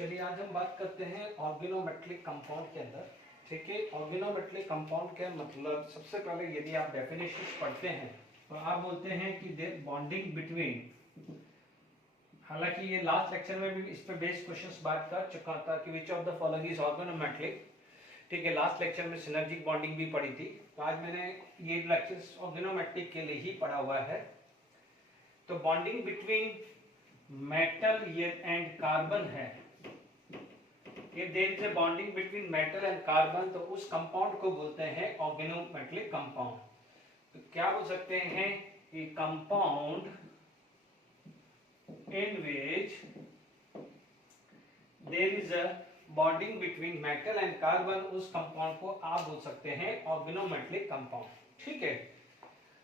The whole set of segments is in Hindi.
चलिए आज हम बात करते हैं ऑर्गेनोमेट्रिक कंपाउंड के अंदर। ठीक है, ऑर्गेनोमेट्रिक कंपाउंड का मतलब सबसे पहले यदि आप डेफिनेशन पढ़ते हैं तो आप बोलते हैं कि देयर बॉन्डिंग बिटवीन, हालांकि ये लास्ट लेक्चर में भी इस पर बेस्ड क्वेश्चंस बात कर चुका था कि which of the following is organometric. ठीक है, लास्ट लेक्चर में सिनर्जिक बॉन्डिंग भी पढ़ी थी, तो आज मैंने ये लेक्चर्स ऑर्गेनोमेट्रिक के लिए ही पढ़ा हुआ है। तो bonding between metal and carbon है, if there is a bonding between metal and carbon तो उस कंपाउंड को बोलते हैं ऑर्गेनोमेट्रिक कंपाउंड। तो क्या बोल सकते हैं कि compound in which there is a bonding between metal and carbon, उस कंपाउंड को आप बोल सकते हैं ऑर्गेनोमेट्रिक कंपाउंड। ठीक है,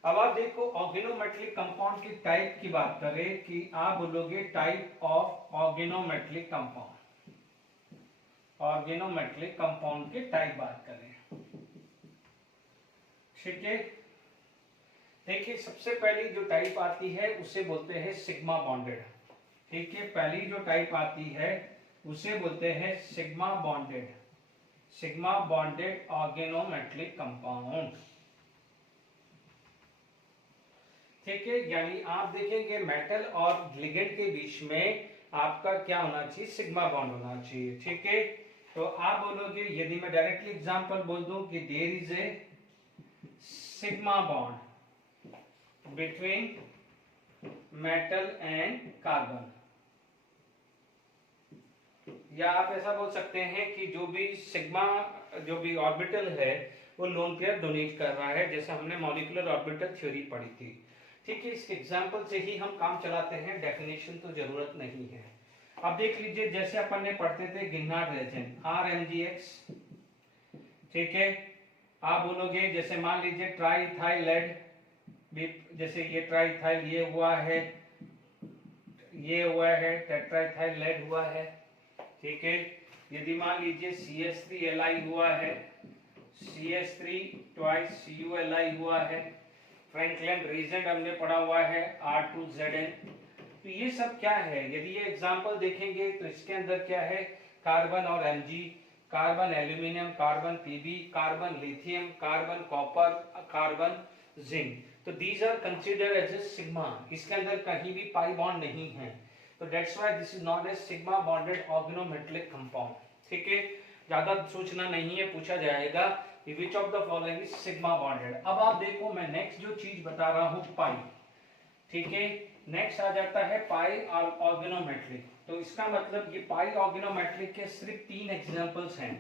अब आप देखो ऑर्गेनोमेट्रिक कंपाउंड की टाइप की बात करें कि आप बोलोगे type of organometric compound, organometric compound के टाइप बात करें। ठीक है, देखिए सबसे पहली जो टाइप आती है उसे बोलते हैं सिग्मा बॉन्डेड। ठीक है, पहली जो टाइप आती है उसे बोलते हैं sigma bonded, sigma bonded organometric compound. ठीक है, यानी आप देखेंगे मेटल और लिगेंड के बीच में आपका क्या होना चाहिए, सिग्मा बॉन्ड होना चाहिए। ठीक है, तो आप बोलोगे, यदि मैं डायरेक्टली एग्जांपल बोल दूं कि there is a sigma bond between metal and carbon, या आप ऐसा बोल सकते हैं कि जो भी सिग्मा जो भी ऑर्बिटल है वो लोन पेयर डोनेट कर रहा है, जैसे हमने मॉलिक्यूलर ऑर्बिटल थ्योरी पढ़ी थी। ठीक है, इस एग्जांपल से ही हम काम चलाते हैं, डेफिनेशन तो जरूरत नहीं है। अब देख लीजिए, जैसे अपन ने पढ़ते थे गिन्नार्ड रेजेंट RMgX। ठीक है, आप बोलोगे जैसे मान लीजिए ट्राइथाइल लेड, जैसे ये ट्राइथाइल ये हुआ है, ये हुआ है टेट्राइथाइल लेड हुआ है। ठीक है, यदि मान लीजिए CH3Li हुआ है, CH3 ट्वाइस CuLi हुआ है, फ्रैंकलिन रेजेंट हमने पढ़ा हुआ है R2Zn। तो ये सब क्या है, यदि ये एग्जांपल देखेंगे तो इसके अंदर क्या है, कार्बन और Mg, carbon aluminium, carbon Pb, carbon lithium, carbon copper, carbon zinc. तो these are considered as a sigma, इसके अंदर कहीं भी पाई बॉन्ड नहीं है, तो that's why this is non as sigma bonded organometric compound. ठीक है, ज्यादा सोचना नहीं है, पूछा जाएगा which of the following is sigma bonded. अब आप देखो मैं नेक्स्ट जो चीज बता रहा हूं पाई। ठीक है, नेक्स्ट आ जाता है पाई और ऑर्गेनोमेट्रिक। तो इसका मतलब ये पाई ऑर्गेनोमेट्रिक के सिर्फ 3 एग्जांपल्स हैं,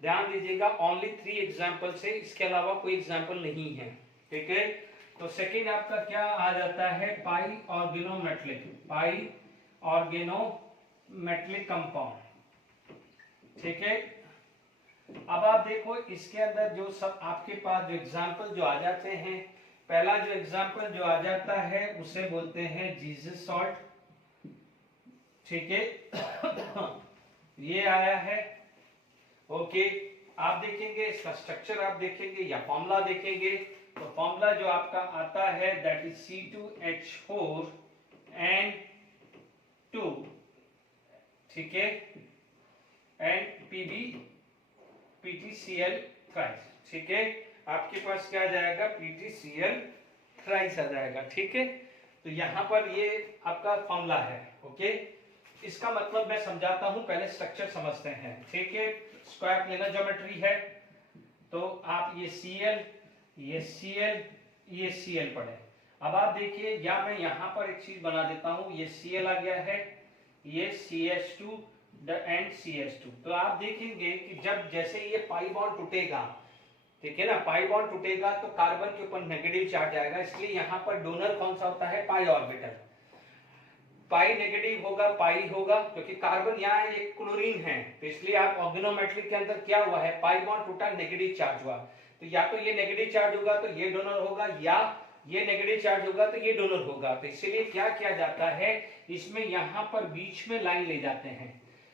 ध्यान दीजिएगा, ओनली 3 एग्जांपल्स है, इसके अलावा कोई एग्जांपल नहीं है। ठीक है, तो सेकंड आपका क्या आ जाता है, पाई ऑर्गेनोमेट्रिक, पाई ऑर्गेनोमेट्रिक कंपाउंड। ठीक है, अब आप देखो इसके अंदर जो सब आपके पास जो एग्जांपल जो आ जाते हैं, पहला जो एग्जांपल जो आ जाता है उसे बोलते हैं जीसस सॉल्ट। ठीक है, ये आया है। ओके, आप देखेंगे इसका स्ट्रक्चर, आप देखेंगे या फॉर्मूला देखेंगे, तो फॉर्मूला जो आपका आता है दैट इज C2H4 N2। ठीक है, एंड PTCl थ्राइस। ठीक है, आपके पास क्या आ जाएगा, PTCl थ्राइस आ जाएगा। ठीक है, तो यहां पर ये आपका फॉर्मूला है। ओके, इसका मतलब मैं समझाता हूं, पहले स्ट्रक्चर समझते हैं। ठीक है, स्क्वायर प्लेनर ज्योमेट्री है, तो आप ये Cl, ये Cl, ये Cl पढ़े। अब आप देखिए, या मैं यहां पर एक चीज बना देता हूं, ये Cl आ गया है, ये CH2 एंड CH2। तो आप देखेंगे कि जब जैसे ये पाई बॉन्ड टूटेगा, ठीक है ना, पाई बॉन्ड टूटेगा तो कार्बन के ऊपर नेगेटिव चार्ज आएगा, इसलिए यहां पर डोनर कौन सा होता है, पाई ऑर्बिटल। पाई नेगेटिव होगा, पाई होगा, क्योंकि कार्बन यहाँ एक क्लोरीन है, तो इसलिए आप ऑर्गेनोमेट्रिक के अंदर क्या हुआ है, पाई बॉन्ड टूटा, नेगेटिव चार्ज हुआ, तो या तो ये नेगेटिव चार्ज होगा तो ये डोनर होगा, या ये नेगेटिव चार्ज होगा तो ये डोनर होगा। तो इसीलिए क्या किया जाता है, इसमें यहां पर बीच में लाइन ले जाते हैं।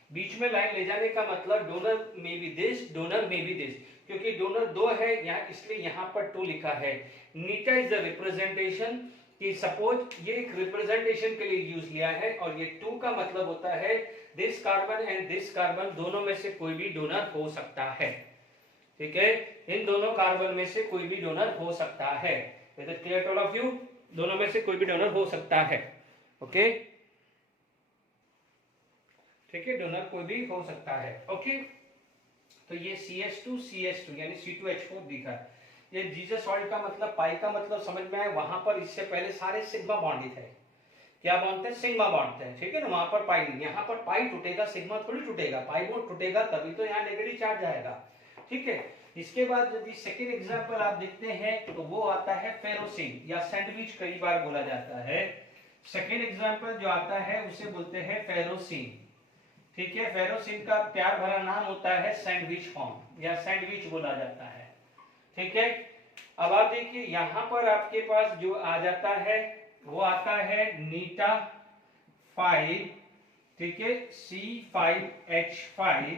बीच में लाइन ले जाने का मतलब डोनर में भी दिस, डोनर में भी दिस, क्योंकि डोनर 2 है यहाँ, इसलिए यहाँ पर 2 लिखा है। नीटा इज द रिप्रेजेंटेशन कि सपोज ये एक रिप्रेजेंटेशन के लिए यूज लिया है और ये 2 का मतलब होता है this carbon and this carbon दोनों में से कोई भी डोनर हो सकता है। ठीक है, इन दोनों कार्बन में से कोई भी डोनर हो सकता है। Is it clear to all of you? दोनों में से कोई भी डोनर हो सकता है। ओके, ठीक है, डोनर कोई भी हो सकता है। ओके, तो ये CH2 यानी C2H4 दिखा। ये जीसस सॉल्ट का मतलब, पाई का मतलब समझ में आया। वहां पर इससे पहले सारे सिग्मा बॉन्ड ही थे। क्या बॉन्ड थे? सिग्मा बॉन्ड थे। ठीक है ना, वहां पर पाई नहीं। यहाँ पर पाई टूटेगा, सिग्मा थोड़ी टूटेगा। पाई बॉन्ड टूटेगा तभी तो यहाँ नेगेटिव चार्ज आएगा। ठीक है, इसके बाद यदि सेकेंड एग्जाम्पल आप देखते हैं तो वो आता है फेरोसिन या सैंडविच, कई बार बोला जाता है। सेकेंड एग्जाम्पल जो आता है उसे बोलते हैं फेरोसिन। ठीक है, फेरोसिन का प्यार भरा नाम होता है सैंडविच फॉर्म या सैंडविच बोला जाता है। ठीक है, अब आप देखिए यहाँ पर आपके पास जो आ जाता है वो आता है नीटा 5, ठीक है, C5H5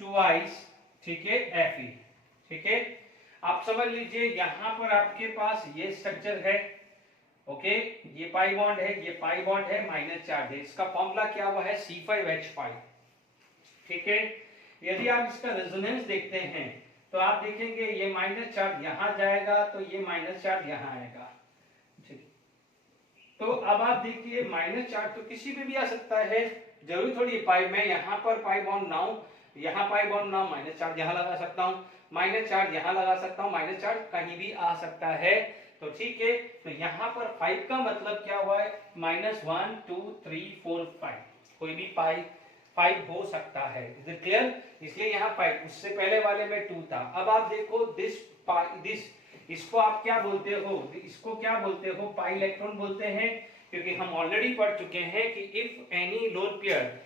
ट्वाइस, ठीक है, Fe। ठीक है, आप समझ लीजिए यहाँ पर आपके पास ये स्ट्रक्चर है। ओके, ये पाई बॉन्ड है, ये पाई बॉन्ड है, माइनस चार्ज है। इसका फॉर्मूला क्या हुआ है? C5H5। ठीक है, यदि आप इसका रेजोनेंस देखते हैं तो आप देखेंगे ये माइनस चार्ज यहां जाएगा तो ये माइनस चार्ज यहां आएगा। ठीक, तो अब आप देखिए माइनस चार्ज तो किसी पे भी आ सकता है, जरूरी थोड़ी पाई, मैं यहाँ पर पाई बॉन्ड ना हूं, यहाँ पाई बॉन्ड ना, माइनस चार्ज यहाँ लगा सकता हूँ, माइनस चार्ज यहाँ लगा सकता हूँ, माइनस चार्ज कहीं भी आ सकता है। तो ठीक है, तो यहाँ पर 5 का मतलब क्या हुआ है? -1 2 3 4 5, कोई भी पाई 5 हो सकता है। Is it clear? इसलिए यहाँ 5, उससे पहले वाले में 2 था। अब आप देखो दिस इसको आप क्या बोलते हो? इसको क्या बोलते हो? पाई इलेक्ट्रॉन बोलते हैं, क्योंकि हम ऑलरेडी पढ़ चुके हैं कि if any lone pair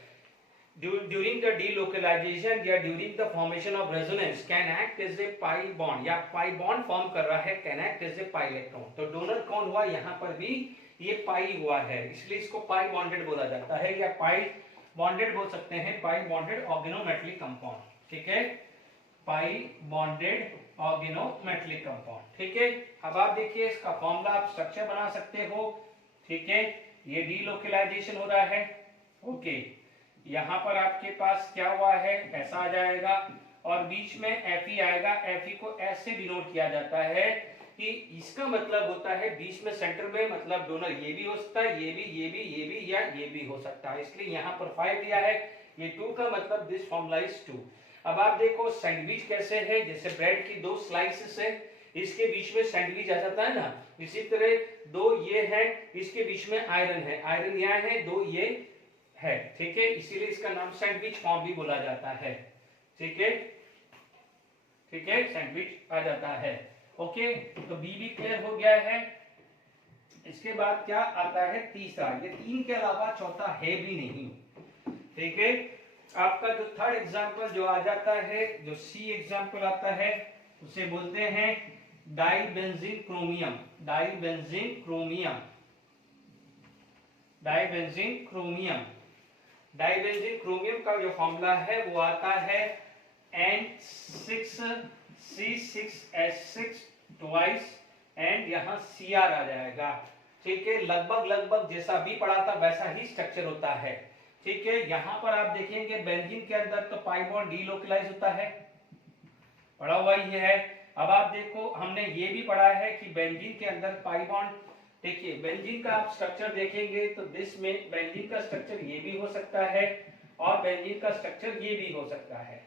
during the delocalization या during the formation of resonance can act as a pi bond या pi bond form कर रहा है, can act as a pi electron। तो डोनर कौन हुआ? यहाँ पर भी ये पाई हुआ है, इसलिए इसको पाई बॉन्डेड बोला जाता है या पाई बॉन्डेड बोल सकते हैं, पाई बॉन्डेड ऑर्गेनोमेटलिक कंपाउंड। ठीक है, पाई बॉन्डेड ऑर्गेनोमेटलिक कंपाउंड। ठीक है, अब आप देखिए इसका फॉर्मूला आप स्ट्रक्चर बना सकते हो। ठीक है, ये डीलोकलाइजेशन हो रहा है। ओके, यहाँ पर आपके पास क्या हुआ है? ऐसा आ जाएगा और बीच में Fe आएगा। Fe को ऐसे डिनोट किया जाता है कि इसका मतलब होता है बीच में सेंटर में, मतलब डोनर ये भी हो सकता है, ये भी, ये भी, ये भी या ये भी हो सकता है। इसलिए यहाँ पर 5 दिया है, ये 2 का मतलब दिस फॉर्मूला इज 2। अब आप देखो सैंडविच कैसे है, जैसे ब्रेड की 2 स्लाइसेस है, इसके बीच में सैंडविच आ जाता है ना, इसी तरह 2 ये है, इसके बीच में आयरन है, आयरन यहाँ है, 2 ये है। ठीक है, इसीलिए इसका नाम सैंडविच फॉर्म भी बोला जाता है। ठीक है, ठीक है, सैंडविच आ जाता है। ओके, तो बी भी क्लियर हो गया है। इसके बाद क्या आता है? तीसरा। ये 3 के अलावा चौथा है भी नहीं। ठीक है, आपका जो थर्ड एग्जांपल जो आ जाता है, जो सी एग्जांपल आता है, उसे बोलते हैं dibenzene chromium. Dibenzene chromium, dibenzene chromium. Dibenzene chromium का जो फॉर्मूला है वो आता है N6C6H6 ट्वाइस एंड यहाँ Cr आ जाएगा। ठीक है, लगभग जैसा भी पढ़ा था वैसा ही स्ट्रक्चर होता है। ठीक है, यहाँ पर आप देखेंगे बेंजीन के अंदर तो पाई बॉन्ड डीलोकलाइज होता है, पढ़ा हुआ ही है। अब आप देखो हमने ये भी पढ़ा है कि बेंजीन के अंदर पाई बॉन्ड, देखिए बेंजीन का आप स्ट्रक्चर देखेंगे तो दिस में बेंजीन का स्ट्रक्चर ये भी हो सकता है और बेंजीन का स्ट्रक्चर ये भी हो सकता है।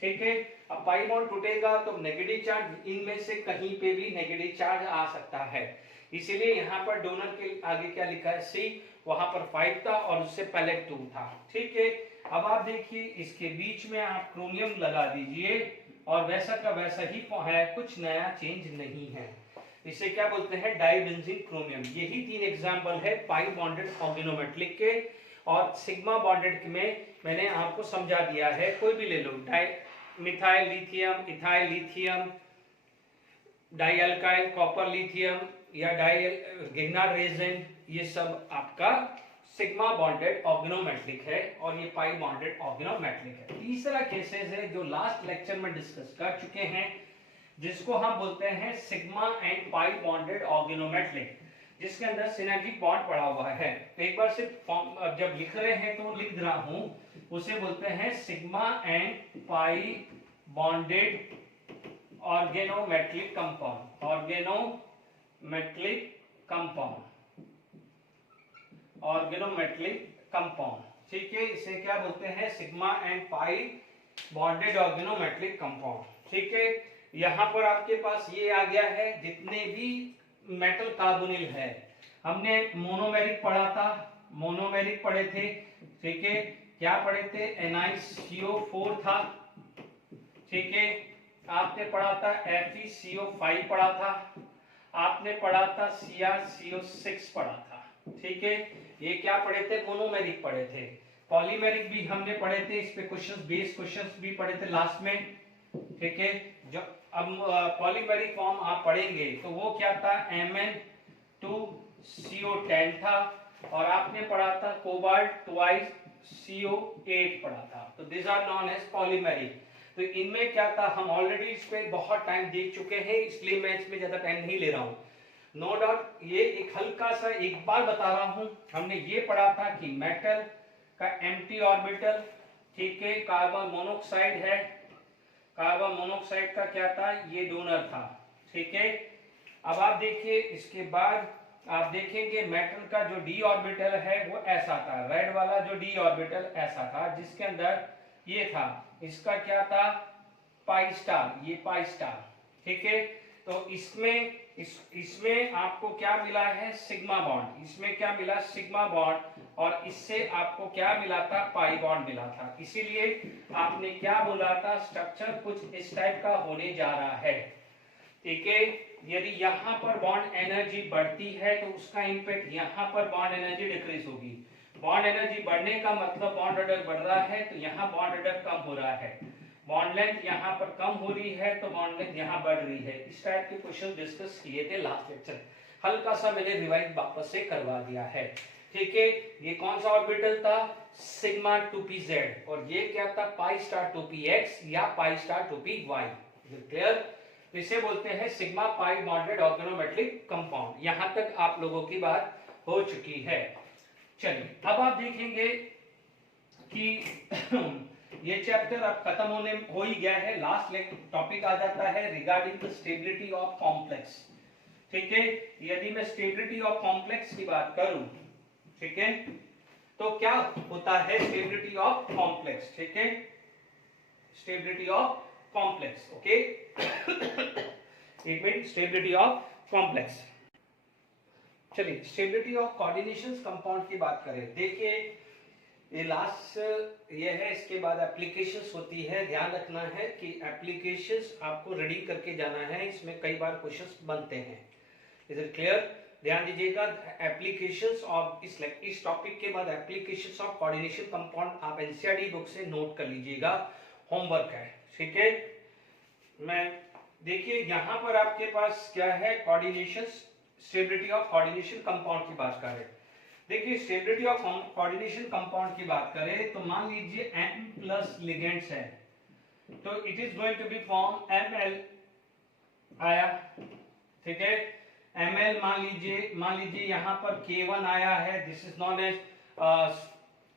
ठीक है, अब पाई बॉन्ड टूटेगा तो नेगेटिव चार्ज इनमें से कहीं पे भी नेगेटिव चार्ज आ सकता है, इसीलिए यहाँ पर डोनर के आगे क्या लिखा है? C, वहां पर 5 था और उससे पहले 2 था। ठीक है, अब आप देखिए इसके बीच में आप क्रोमियम लगा दीजिए और वैसा का वैसा ही है, कुछ नया चेंज नहीं है। इसे क्या बोलते हैं? Dibenzene chromium. यही 3 एग्जांपल है पाई बॉन्डेड ऑर्गेनोमेटलिक के, और सिग्मा बॉन्डेड में मैंने आपको समझा दिया है, कोई भी ले लो, methyl lithium, ethyl lithium, dialkyl copper lithium या गिरनार्ड रेजिन, ये सब आपका सिग्मा बॉन्डेड ऑर्गेनोमेटलिक है और ये पाई बॉन्डेड ऑर्गेनोमेटलिक है। तीसरा केसेस है जो लास्ट लेक्चर में डिस्कस कर चुके हैं, जिसको हम बोलते हैं sigma and pi bonded organometallic, जिसके अंदर सिनर्जिक बॉन्ड पड़ा हुआ है। एक बार सिर्फ फॉर्म जब लिख रहे हैं तो लिख रहा हूं, उसे बोलते हैं sigma and pi bonded organometallic compound, organometallic compound, organometallic compound. ठीक है, इसे क्या बोलते हैं, sigma and pi bonded organometallic compound. ठीक है, यहां पर आपके पास ये आ गया है जितने भी मेटल कार्बोनिल है। हमने मोनोमेरिक पढ़ा था, मोनोमेरिक पढ़े थे। ठीक है, क्या पढ़े थे, NiCO4 था। ठीक है, आपने पढ़ा था FeCO5 पढ़ा था, आपने पढ़ा था CrCO6 पढ़ा था। ठीक है, ये क्या पढ़े थे, मोनोमेरिक पढ़े थे। पॉलीमेरिक भी हमने पढ़े थे, इस पे क्वेश्चंस, बेस क्वेश्चंस भी पढ़े थे लास्ट में। ठीक है, जब अब पॉलीमेरिक फॉर्म आप पढ़ेंगे तो वो क्या था, Mn2CO10 था, और आपने पढ़ा था कोबाल्ट ट्वाइस CO8 पढ़ा था। तो this are known as polymeric. तो इनमें क्या था, हम ऑलरेडी इस पे बहुत टाइम देख चुके हैं, इसलिए मैं इसमें ज्यादा टाइम नहीं ले रहा हूं। नो डाउट ये एक हल्का सा एक बार बता रहा हूं, हमने ये पढ़ा था कि मेटल का एम्प्टी ऑर्बिटल, ठीक है, कार्बन मोनोऑक्साइड है, कार्बन मोनोऑक्साइड का क्या था, ये डोनर था। ठीक है, अब आप देखिए, इसके बाद आप देखेंगे मेटल का जो डी ऑर्बिटल है वो ऐसा था, रेड वाला जो डी ऑर्बिटल ऐसा था, जिसके अंदर ये था, इसका क्या था, पाई स्टार, ये पाई स्टार। ठीक है, तो इसमें इसमें आपको क्या मिला है, सिग्मा बॉन्ड, इसमें क्या मिला, सिग्मा बॉन्ड, और इससे आपको क्या मिला था, पाई बॉन्ड मिला था। इसीलिए आपने क्या बोला था, स्ट्रक्चर कुछ इस टाइप का होने जा रहा है। ठीक है, यदि यहाँ पर बॉन्ड एनर्जी बढ़ती है तो उसका इंपैक्ट यहाँ पर बॉन्ड एनर्जी डिक्रीज होगी। बॉन्ड एनर्जी बढ़ने का मतलब बॉन्ड ऑर्डर बढ़ रहा है, तो यहाँ बॉन्ड ऑर्डर कम हो रहा है। बॉन्ड लेंथ यहाँ पर कम हो रही है तो बॉन्ड लेंथ यहाँ बढ़ रही है। इस टाइप के क्वेश्चन डिस्कस किए थे लास्ट लेक्चर, हल्का सा मैंने रिवाइज वापस से करवा दिया है। ठीक है, ये कौन सा ऑर्बिटल था, सिग्मा 2pz, और ये क्या था, पाई स्टार 2px या पाई स्टार 2py। क्लियर, तो इसे बोलते हैं sigma pi bonded organometallic compound. यहां तक आप लोगों की बात हो चुकी है। चलिए, अब आप देखेंगे कि ये चैप्टर अब खत्म होने हो ही गया है। लास्ट टॉपिक आ जाता है regarding the stability of complex. ठीक है, यदि मैं स्टेबिलिटी ऑफ कॉम्प्लेक्स की बात करूं, ठीक है, तो क्या होता है स्टेबिलिटी ऑफ कॉम्प्लेक्स। ठीक है, stability of complex, okay, it mean stability of complex. चलिए, स्टेबिलिटी ऑफ कोऑर्डिनेशंस कंपाउंड की बात करें। देखिए, ये लास्ट ये है, इसके बाद एप्लीकेशंस होती है। ध्यान रखना है कि एप्लीकेशंस आपको रेडी करके जाना है, इसमें कई बार क्वेश्चंस बनते हैं। इज इट क्लियर, ध्यान दीजिएगा। एप्लीकेशंस ऑफ इस टॉपिक के बाद एप्लीकेशंस ऑफ कोऑर्डिनेशन कंपाउंड आप एनसीईआरटी बुक से नोट कर लीजिएगा, होमवर्क है। ठीक है, मैं देखिए यहाँ पर आपके पास क्या है, coordination, stability of coordination compound की बात करें। देखिए, स्टेबिलिटी ऑफ कोऑर्डिनेशन कंपाउंड की बात करें तो मान लीजिए M+ लिगेंड्स है, तो it is going to be form Ml आया। ठीक है, Ml मान लीजिए यहाँ पर K1 आया है, this is non as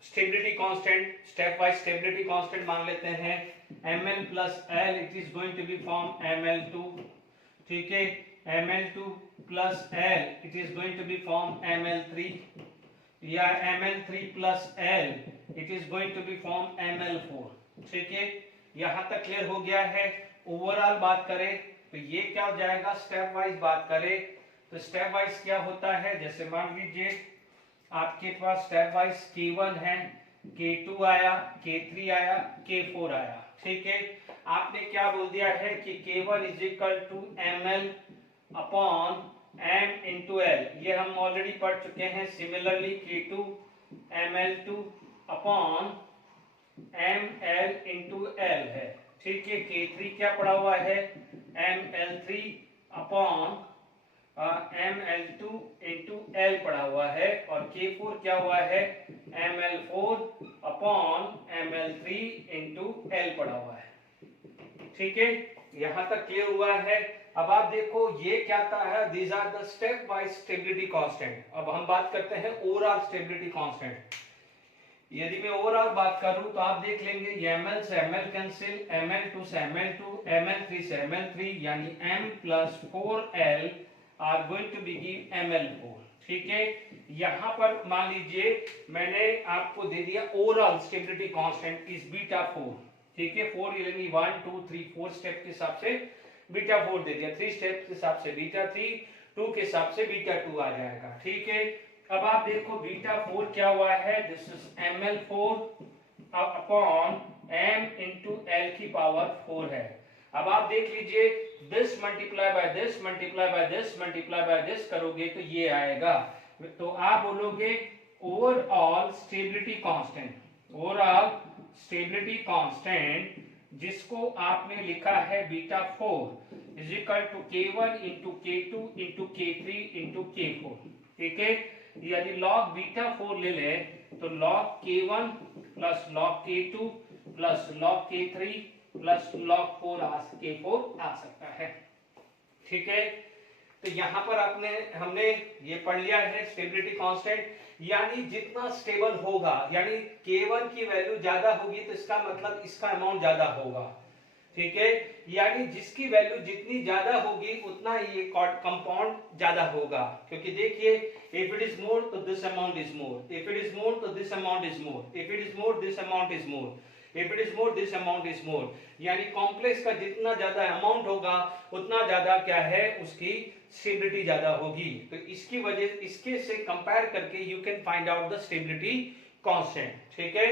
stability constant, step wise stability constant मान लेते हैं। Ml + L, it is going to be form Ml2। ठीक है, Ml2 + L, it is going to be form Ml3, या Ml3 + L, it is going to be form Ml4। ठीक है, यहां तक क्लियर हो गया है। ओवरऑल बात करें तो ये क्या हो जाएगा, स्टेप वाइज बात करें तो स्टेप वाइज क्या होता है, जैसे मान लीजिए आपके पास स्टेप वाइज K1 है, K2 आया, K3 आया, K4 आया। ठीक है, आपने क्या बोल दिया है कि K1 = Ml upon M × L, ये हम ऑलरेडी पढ़ चुके हैं। Similarly K2 Ml2 upon Ml × L है। ठीक है, K3 क्या पड़ा हुआ है, Ml3 अपॉन Ml2 × L पड़ा हुआ है, और K4 क्या हुआ है, Ml4 अपॉन Ml3 × L पड़ा हुआ है। ठीक है, यहाँ तक क्लियर हुआ है। अब आप देखो ये क्या था है, these are the step wise stability constant. अब हम बात करते हैं ओवरऑल स्टेबिलिटी कांस्टेंट। यदि मैं ओवरऑल बात करूं तो आप देख लेंगे ये ml से ml कैंसिल, ml2 से ml2, ml3 से ml3, यानी m plus 4l are going to be give ml4। ठीक है, यहाँ पर मान लीजिए मैंने आपको दे दिया overall stability constant is beta 4। ठीक है, 4 यानी 1 2 3 4 स्टेप के हिसाब से बीटा 4 दे दिया, 3 स्टेप के हिसाब से बीटा 3, 2 के हिसाब से बीटा 2 आ जाएगा। ठीक है, अब आप देखो बीटा 4 क्या हुआ है, दिस इज ml4 अपॉन m इंटू l की पावर 4 है। अब आप देख लीजिए this multiply by this multiply by this multiply by this करोगे तो ये आएगा, तो आप बोलोगे overall stability constant, overall stability constant जिसको आपने लिखा है beta 4 is equal to k1 into k2 into k3 into k4। ठीक है, यदि log बीटा 4 ले ले तो log k1 plus log k2 plus log k3 plus log k4 आ सकता है। ठीक है, तो यहाँ पर हमने ये पढ़ लिया है स्टेबिलिटी कांस्टेंट, यानी जितना स्टेबल होगा, यानी k1 की वैल्यू ज्यादा होगी तो इसका मतलब इसका अमाउंट ज्यादा होगा। ठीक है, यानी जिसकी वैल्यू जितनी ज्यादा होगी उतना ये कंपाउंड ज्यादा होगा, क्योंकि देखिए इफ इट इज मोर तो this amount is more, if it is more तो this amount is more, if it is more this amount is more, if it is more this amount is more, यानी कॉम्प्लेक्स का जितना ज्यादा अमाउंट होगा उतना ज्यादा क्या है उसकी स्टेबिलिटी ज्यादा होगी। तो इसकी वजह इसके से कंपेयर करके you can find out the stability constant. ठीक है,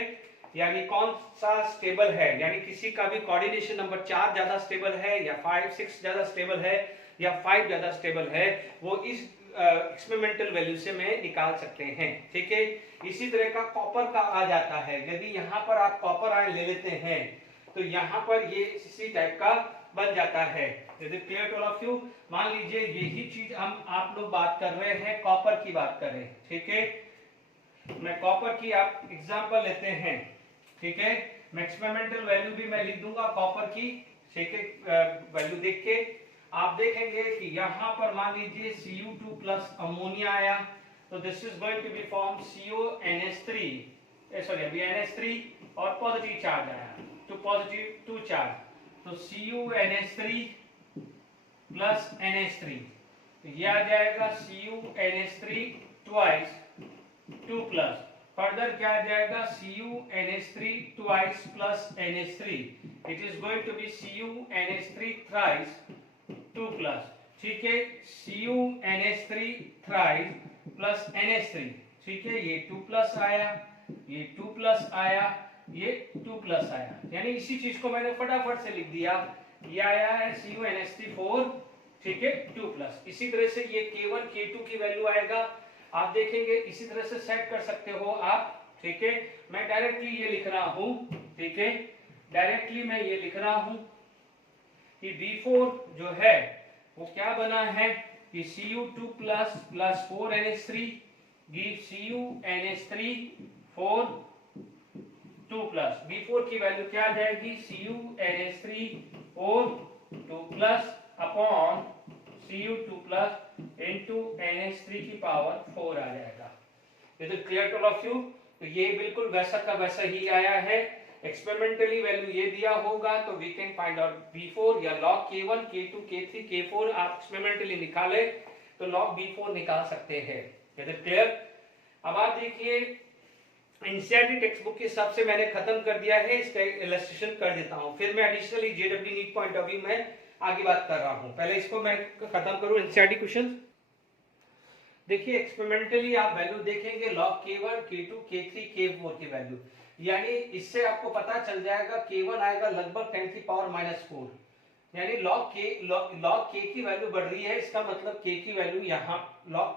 यानी कौन सा स्टेबल है, यानी किसी का भी कोऑर्डिनेशन नंबर 4 ज्यादा स्टेबल है या 5 6 ज्यादा स्टेबल है या 5 ज्यादा स्टेबल है, वो इस एक्सपेरिमेंटल वैल्यू से मैं निकाल सकते हैं। ठीक है, इसी तरह का कॉपर का आ जाता है, यदि यहाँ पर आप कॉपर आयन ले लेते हैं तो यहाँ पर ये इसी टाइप का बन जाता है। यदि clear to all of you, मान लीजिए यही चीज हम आप लोग बात कर रहे हैं, कॉपर की बात कर रहे हैं। ठीक है, मैं कॉपर की आप एग्जांपल लेते हैं। ठीक है, मैं एक्सपेरिमेंटल वैल्यू भी मैं लिख दूंगा कॉपर की। ठीक है, वैल्यू देख के आप देखेंगे कि यहाँ पर मान लीजिए Cu2 प्लस अमोनिया आया, तो this is going to be form CuNH3, sorry अभी NH3 और पॉजिटिव चार्ज आया, तो पॉजिटिव 2 चार्ज, तो CuNH3 प्लस NH3, तो ये आ जाएगा CuNH3 ट्वाइस 2 प्लस, फर्दर क्या आ जाएगा CuNH3 twice plus NH3, it is going to be CuNH3 thrice 2 plus. ठीक है, CuNH3 थ्राइस प्लस NH3। ठीक है, ये 2 प्लस आया, ये 2 प्लस आया, ये 2 प्लस आया, यानी इसी चीज को मैंने फटाफट से लिख दिया, ये आया है CuNH3 ठीक है 2 प्लस। इसी तरह से ये K1 K2 की वैल्यू आएगा, आप देखेंगे इसी तरह से सेट कर सकते हो आप। ठीक है, मैं डायरेक्टली ये लिख रहा हूं, ठीक है, डायरेक्टली मैं ये लिख रहा हूं कि B4 जो है वो क्या बना है कि Cu2 plus plus 4NH3 give CuNH3 2 plus, B4 की वैल्यू क्या आ जाएगी CuNH3 2 plus upon Cu2 plus into NH3 की पावर 4 आ जाएगा। ये तो क्लियर टू ऑफ यू, तो ये बिल्कुल वैसा का वैसा ही आया है। एक्सपेरिमेंटली वैल्यू ये दिया होगा तो we can find out B4 या log K1 K2 K3 K4 आप एक्सपेरिमेंटली निकाले तो log B4 निकाल सकते हैं। ये क्लियर। अब आप देखिए एनसीईआरटी टेक्स्ट बुक के हिसाब से मैंने खत्म कर दिया है, इसका इलस्ट्रेशन कर देता हूं, फिर मैं एडिशनली जेडब्ल्यू नीट पॉइंट ऑफ व्यू में आगे बात कर रहा हूं। पहले इसको मैं खत्म करूं एनसीईआरटी क्वेश्चन। देखिए एक्सपेरिमेंटली आप वैल्यू देखेंगे log K1 K2 K3 K4 की वैल्यू, यानी इससे आपको पता चल जाएगा K1 आएगा लगभग 10 की पावर -4, यानी log K की वैल्यू बढ़ रही है, इसका मतलब K की वैल्यू यहाँ log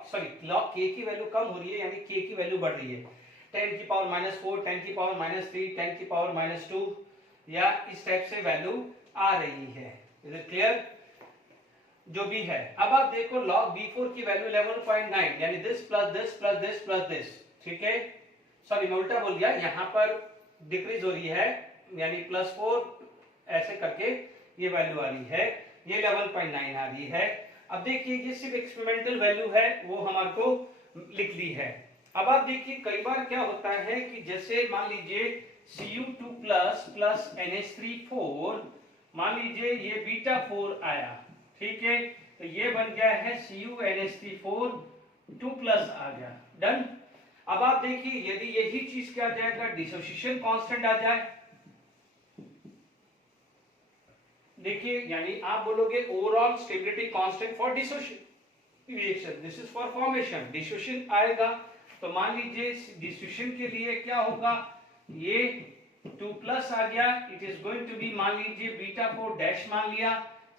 K की वैल्यू कम हो रही है, यानी K की वैल्यू बढ़ रही है 10 की पावर -4, 10 की पावर -3, 10 की पावर -2 या इस टाइप से वैल्यू आ रही है। Is it clear? जो भी है। अब आप देखो log B4 की वैल्यू 11.9, यानी this plus this plus this plus this, ठीक है, सॉरी मैं उल्टा बोल गया, यहाँ पर डिक्रीज हो रही है, यानी +4 ऐसे करके ये वैल्यू आ रही है, ये 11.9 आ रही है। अब देखिए ये सिर्फ एक्सपेरिमेंटल वैल्यू है, वो हमारे को लिख ली है। अब आप देखिए कई बार क्या होता है कि जैसे मान लीजिए Cu2 प्लस NH3 मान लीजिए ये बीटा 4 आया, ठीक है, तो ये बन गया है CuNH3 2 प्लस आ गया, डन। अब आप देखिए यदि यही चीज क्या आ जाएगा, डिसोसिएशन कांस्टेंट आ जाए, देखिए यानी आप बोलोगे overall stability constant for dissociation reaction, this is for formation, dissociation आएगा तो मान लीजिए डिसोसिएशन के लिए क्या होगा, ये 2 प्लस आ गया, it is going to be मान लीजिए बीटा 4 डैश मान लिया,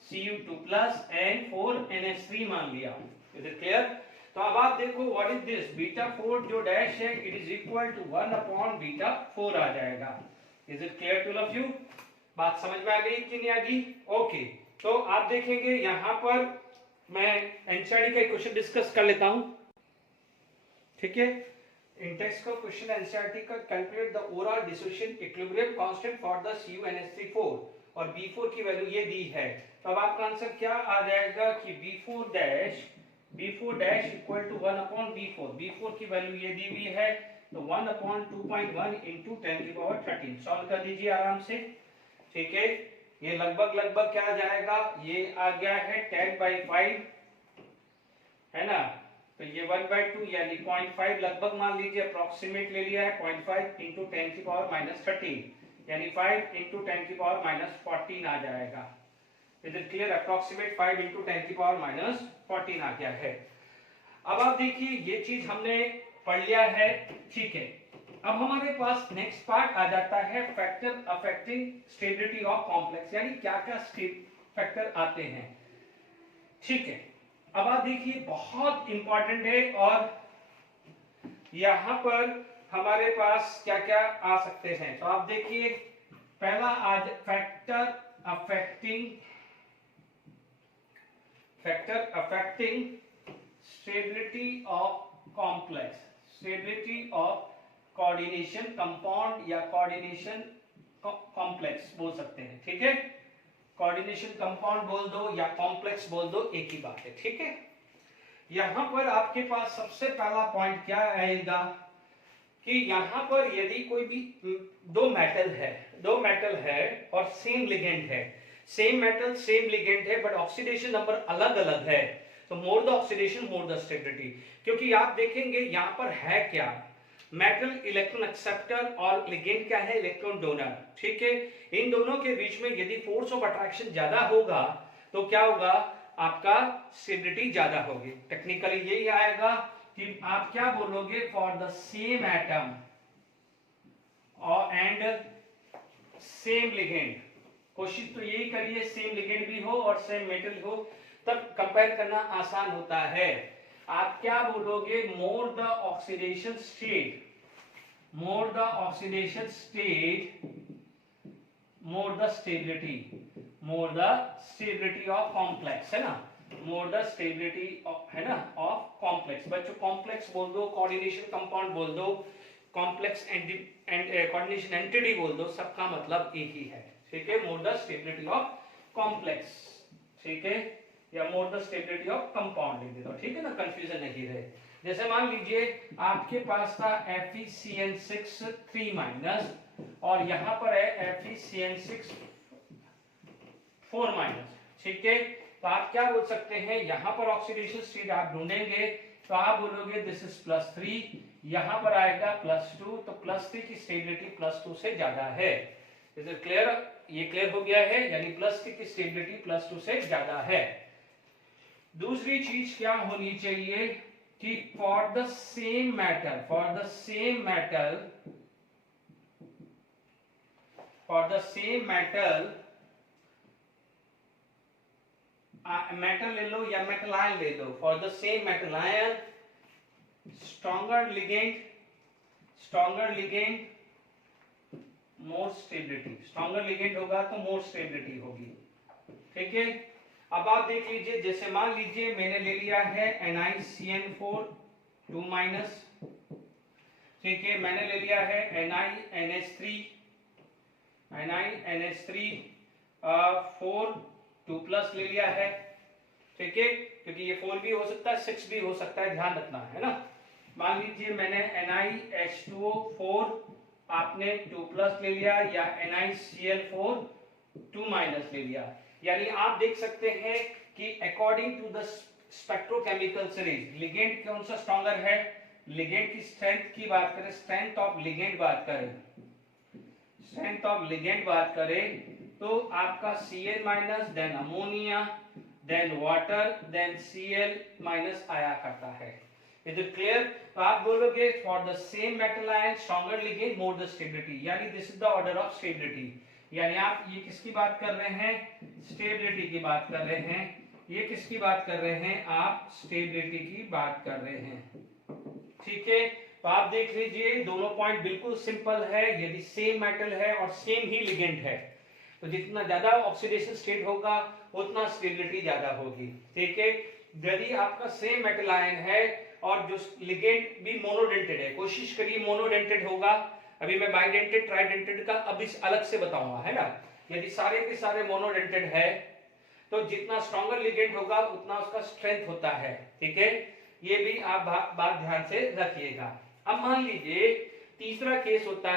Cu2 प्लस एंड 4NH3 मान लिया। Is it clear? तो अब आप देखो व्हाट इज दिस, बीटा 4 जो डैश है it is equal to 1 upon beta 4 आ जाएगा। Is it clear to all of you? बात समझ में आ गई कि नहीं आ गई? ओके, तो आप देखेंगे यहां पर मैं एनसीईआरटी का क्वेश्चन डिस्कस कर लेता हूं, ठीक है। इन टेक्स्ट का क्वेश्चन एनसीईआरटी का, calculate the overall dissociation equilibrium constant for the CuNH3 और B4 की वैल्यू ये दी है। तो अब आपका आंसर क्या आ जाएगा कि B4 dash equal to 1 upon B4 की वैल्यू ये दी हुई है, तो 1 अपॉन 2.1 इंटू 10 की पावर 13 सॉल्व कर दीजिए आराम से, ठीक है। ये लगभग क्या आ जाएगा, ये आ गया है 10/5 है ना, तो ये 1/2 यानी 0.5 लगभग मान लीजिए, अप्रोक्सीमेट ले लिया है 0.5 इंटू 10 की पावर -13 यानी 5 इंटू 10 की पावर -14 आ जाएगा। Is it clear? Approximate 5 into 10 की पावर -14 आ गया है। अब आप देखिए ये चीज हमने पढ़ लिया है, ठीक है। अब हमारे पास नेक्स्ट पार्ट आ जाता है factor affecting stability of complex, यानी क्या क्या फैक्टर आते हैं, ठीक है। अब आप देखिए बहुत इंपॉर्टेंट है, और यहां पर हमारे पास क्या क्या आ सकते हैं, तो आप देखिए पहला आज factor affecting stability of complex, stability of coordination compound या कोऑर्डिनेशन कॉम्प्लेक्स बोल सकते हैं, ठीक है। कोऑर्डिनेशन कंपाउंड बोल दो या कॉम्प्लेक्स बोल दो, एक ही बात है, ठीक है। यहां पर आपके पास सबसे पहला पॉइंट क्या आएगा कि यहां पर यदि कोई भी दो मेटल है और सेम लिगेंड है, सेम मेटल सेम लिगेंड है, बट ऑक्सीडेशन नंबर अलग अलग है, तो more the oxidation more the stability. क्योंकि आप देखेंगे यहां पर है क्या, मेटल इलेक्ट्रॉन एक्सेप्टर और लिगेंड क्या है, इलेक्ट्रॉन डोनर, ठीक है। इन दोनों के बीच में यदि फोर्स ऑफ अट्रैक्शन ज्यादा होगा तो क्या होगा, आपका स्टेबिलिटी ज्यादा होगी। टेक्निकली यही आएगा कि आप क्या बोलोगे, फॉर द सेम एटम और एंड सेम लिगेंड, कोशिश तो यही करिए सेम लिगेंड भी हो और सेम मेटल हो, तब कंपेयर करना आसान होता है। आप क्या बोलोगे, more the oxidation state more the stability of complex, है ना, मोर द स्टेबिलिटी है ना ऑफ कॉम्प्लेक्स। बच्चों कॉम्प्लेक्स बोल दो, कोऑर्डिनेशन कंपाउंड बोल दो, कॉम्प्लेक्स एंड कोऑर्डिनेशन एंटिटी बोल दो, सबका मतलब एक ही है, ठीक है। मोर द स्टेबिलिटी ऑफ कॉम्प्लेक्स, ठीक है, या मोर द स्टेबिलिटी ऑफ कंपाउंड लिख दे दो, ठीक है ना, कंफ्यूजन नहीं रहे। जैसे मान लीजिए आपके पास था FeCN6 3- और यहां पर है FeCN6 4-, ठीक है। तो आप क्या बोल सकते हैं, यहां पर ऑक्सीडेशन स्टेट आप ढूंढेंगे तो आप बोलोगे दिस इज +3, यहां पर आएगा +2, तो +3 की स्टेबिलिटी +2 से ज्यादा है। Is it clear? ये क्लियर हो गया है, यानी +3 की स्टेबिलिटी +2 से ज्यादा है। दूसरी चीज क्या होनी चाहिए कि फॉर द सेम मेटल ले लो या मेटल आयन ले लो, for the same metal ion stronger ligand more stability, stronger ligand होगा तो मोर स्टेबिलिटी होगी, ठीक है। अब आप देख लीजिए, जैसे मान लीजिए मैंने ले लिया है NiCN4 2-, ठीक है, मैंने ले लिया है NiNH3 4 2+ ले लिया है, ठीक है, क्योंकि ये 4 भी हो सकता है 6 भी हो सकता है, ध्यान रखना है ना। मान लीजिए मैंने NiH2O4 आपने 2+ ले लिया या NiCl4 2- ले लिया, यानी आप देख सकते हैं कि according to the spectrochemical series ligand कौन सा स्ट्रॉन्गर है, लिगेंड की स्ट्रेंथ की बात करें, स्ट्रेंथ ऑफ लिगेंड बात करें, स्ट्रेंथ ऑफ लिगेंड बात करें तो आपका Cl- then ammonia then water then Cl- आया करता है। Is it clear? तो आप बोलोगे for the same metal ion stronger ligand more the stability, यानी this is the order of stability, यानी आप ये किसकी बात कर रहे हैं, स्टेबिलिटी की बात कर रहे हैं, ये किसकी बात कर रहे हैं, आप स्टेबिलिटी की बात कर रहे हैं, ठीक है। तो आप देख लीजिए दोनों पॉइंट बिल्कुल सिंपल है, यदि सेम मेटल है और सेम ही लिगेंड है तो जितना ज्यादा ऑक्सीडेशन स्टेट होगा उतना स्टेबिलिटी ज्यादा होगी, ठीक है। यदि आपका सेम मेटल आयन है और जो लिगेंड भी मोनोडेंटेड है, कोशिश करिए मोनोडेंटेड होगा, अभी मैं बाइडेंटेड ट्राइडेंटेड का अभी अलग से बताऊंगा, है ना। यदि सारे के सारे मोनोडेंटेड है तो जितना स्ट्रॉन्गर लिगेंड होगा उतना उसका स्ट्रेंथ होता है, ठीक है, ये भी आप बात ध्यान से रखिएगा। अब मान लीजिए तीसरा केस होता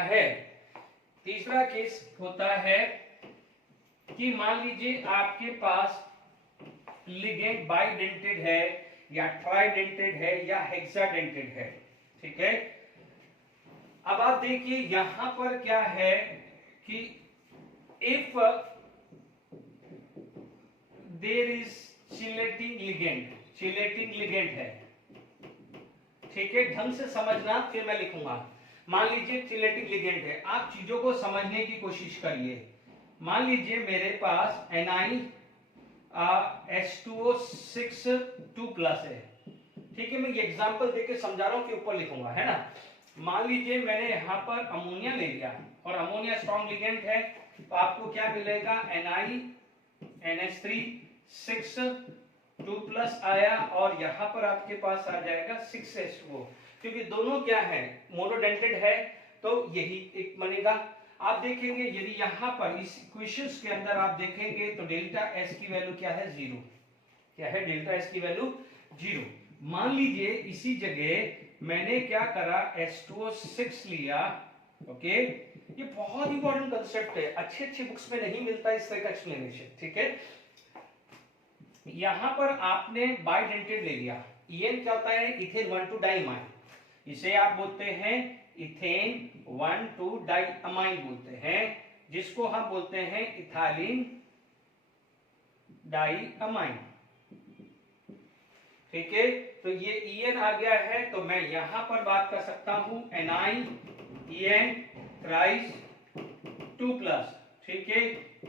है कि मान लीजिए आपके पास लिगेंड बाइडेंटेड है या ट्राइडेंटेड है या हेक्साडेंटेड है, ठीक है। अब आप देखिए यहां पर क्या है कि if there is chelating ligand है, ठीक है, ढंग से समझना फिर मैं लिखूंगा। मान लीजिए चिलेटिंग लिगेंड है, आप चीजों को समझने की कोशिश करिए। मान लीजिए मेरे पास NiH2O6 2+ है, ठीक है, मैं ये एग्जांपल देके समझा रहा हूं कि ऊपर लिखूंगा, है ना। मान लीजिए मैंने यहां पर अमोनिया ले लिया और अमोनिया स्ट्रॉन्ग लिगेंड है, तो आपको क्या मिलेगा, NiNH3 6 2+ आया और यहां पर आपके पास आ जाएगा 6H2O, क्योंकि दोनों क्या है, मोनोडेंटेड है, तो यही एक बनेगा। आप देखेंगे यदि यहां पर इस इक्वेशंस के अंदर आप देखेंगे तो डेल्टा S की वैल्यू क्या है, 0, क्या है, डेल्टा S की वैल्यू 0। मान लीजिए इसी जगह मैंने क्या करा, H2O6 लिया, ओके, ये बहुत इंपॉर्टेंट कंसेप्ट है, अच्छे बुक्स में नहीं मिलता इस तरह का एक्सप्लेनेशन, ठीक है। यहां पर आपने बाइडेंटेड ले लिया, EN क्या होता है, इथेन 1,2 डाइमाइन, इसे आप बोलते हैं इथेन 1,2 डाइअमाइन बोलते हैं, जिसको हम बोलते हैं इथाइलिन डाइअमाइन, ठीक है। तो ये EN आ गया है, तो मैं यहां पर बात कर सकता हूं NiEN थ्राइस 2+, ठीक है,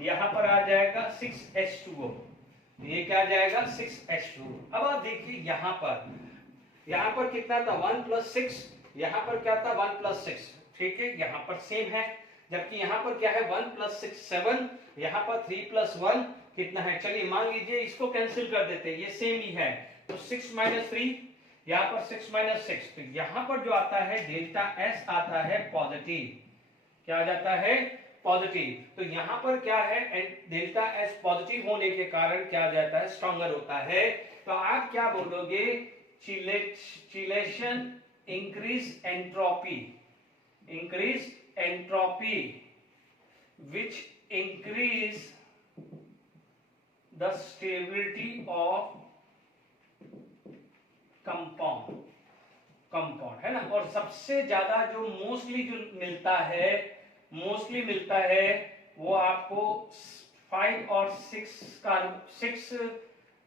यहां पर आ जाएगा 6H2O, ये क्या आ जाएगा, 6H2O। अब आप देखिए यहां पर कितना था, 1 + 6, यहां पर क्या था, 1 + 6, ठीक है, यहां पर सेम है, जबकि यहां पर क्या है, 1 + 6 7, यहां पर 3 + 1 कितना है, चलिए मान लीजिए इसको कैंसिल कर देते हैं, ये सेम ही है, तो 6 - 3, यहां पर 6 - 6, तो यहां पर जो आता है डेल्टा S आता है पॉजिटिव, क्या आ जाता है, पॉजिटिव। तो यहां पर क्या है, डेल्टा S पॉजिटिव होने के कारण क्या आ जाता है, स्ट्रॉन्गर होता है। तो आप क्या बोलोगे, chelation increase entropy which increase the stability of compound, है ना। और सबसे ज्यादा जो मोस्टली मिलता है वो आपको 5 और 6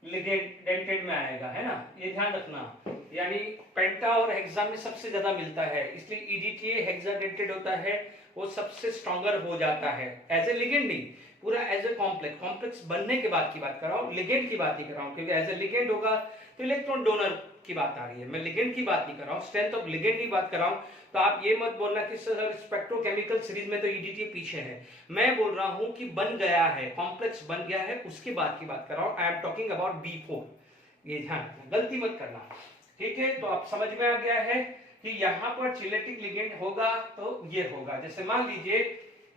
लिगेंडेंटेड में आएगा, है ना, ये ध्यान रखना, यानी पेंटा और हेक्सा में सबसे ज्यादा मिलता है, इसलिए EDTA हेक्साडेंटेड होता है, वो सबसे स्ट्रॉन्गर हो जाता है, एज ए लिगेंड नहीं, पूरा एज ए कॉम्प्लेक्स बनने के बाद की बात कर रहा हूँ, लिगेंड की बात नहीं कर रहा हूँ, क्योंकि एज ए लिगेंड होगा तो इलेक्ट्रॉन डोनर की बात आ रही है, मैं लिगेंड की बात नहीं कर रहा हूँ, स्ट्रेंथ ऑफ लिगेंड की बात कर रहा हूँ। तो आप ये मत बोलना कि सर स्पेक्ट्रोकेमिकल सीरीज में तो EDTA पीछे है, मैं बोल रहा हूँ कि बन गया है, कॉम्प्लेक्स बन गया है, उसके बाद की बात कर रहा हूँ, I am talking about B4, ये ध्यान रखना, गलती मत करना, ठीक है। तो आप समझ में आ गया है कि यहाँ पर चिलेटिक लिगेंड होगा तो ये होगा, जैसे मान लीजिए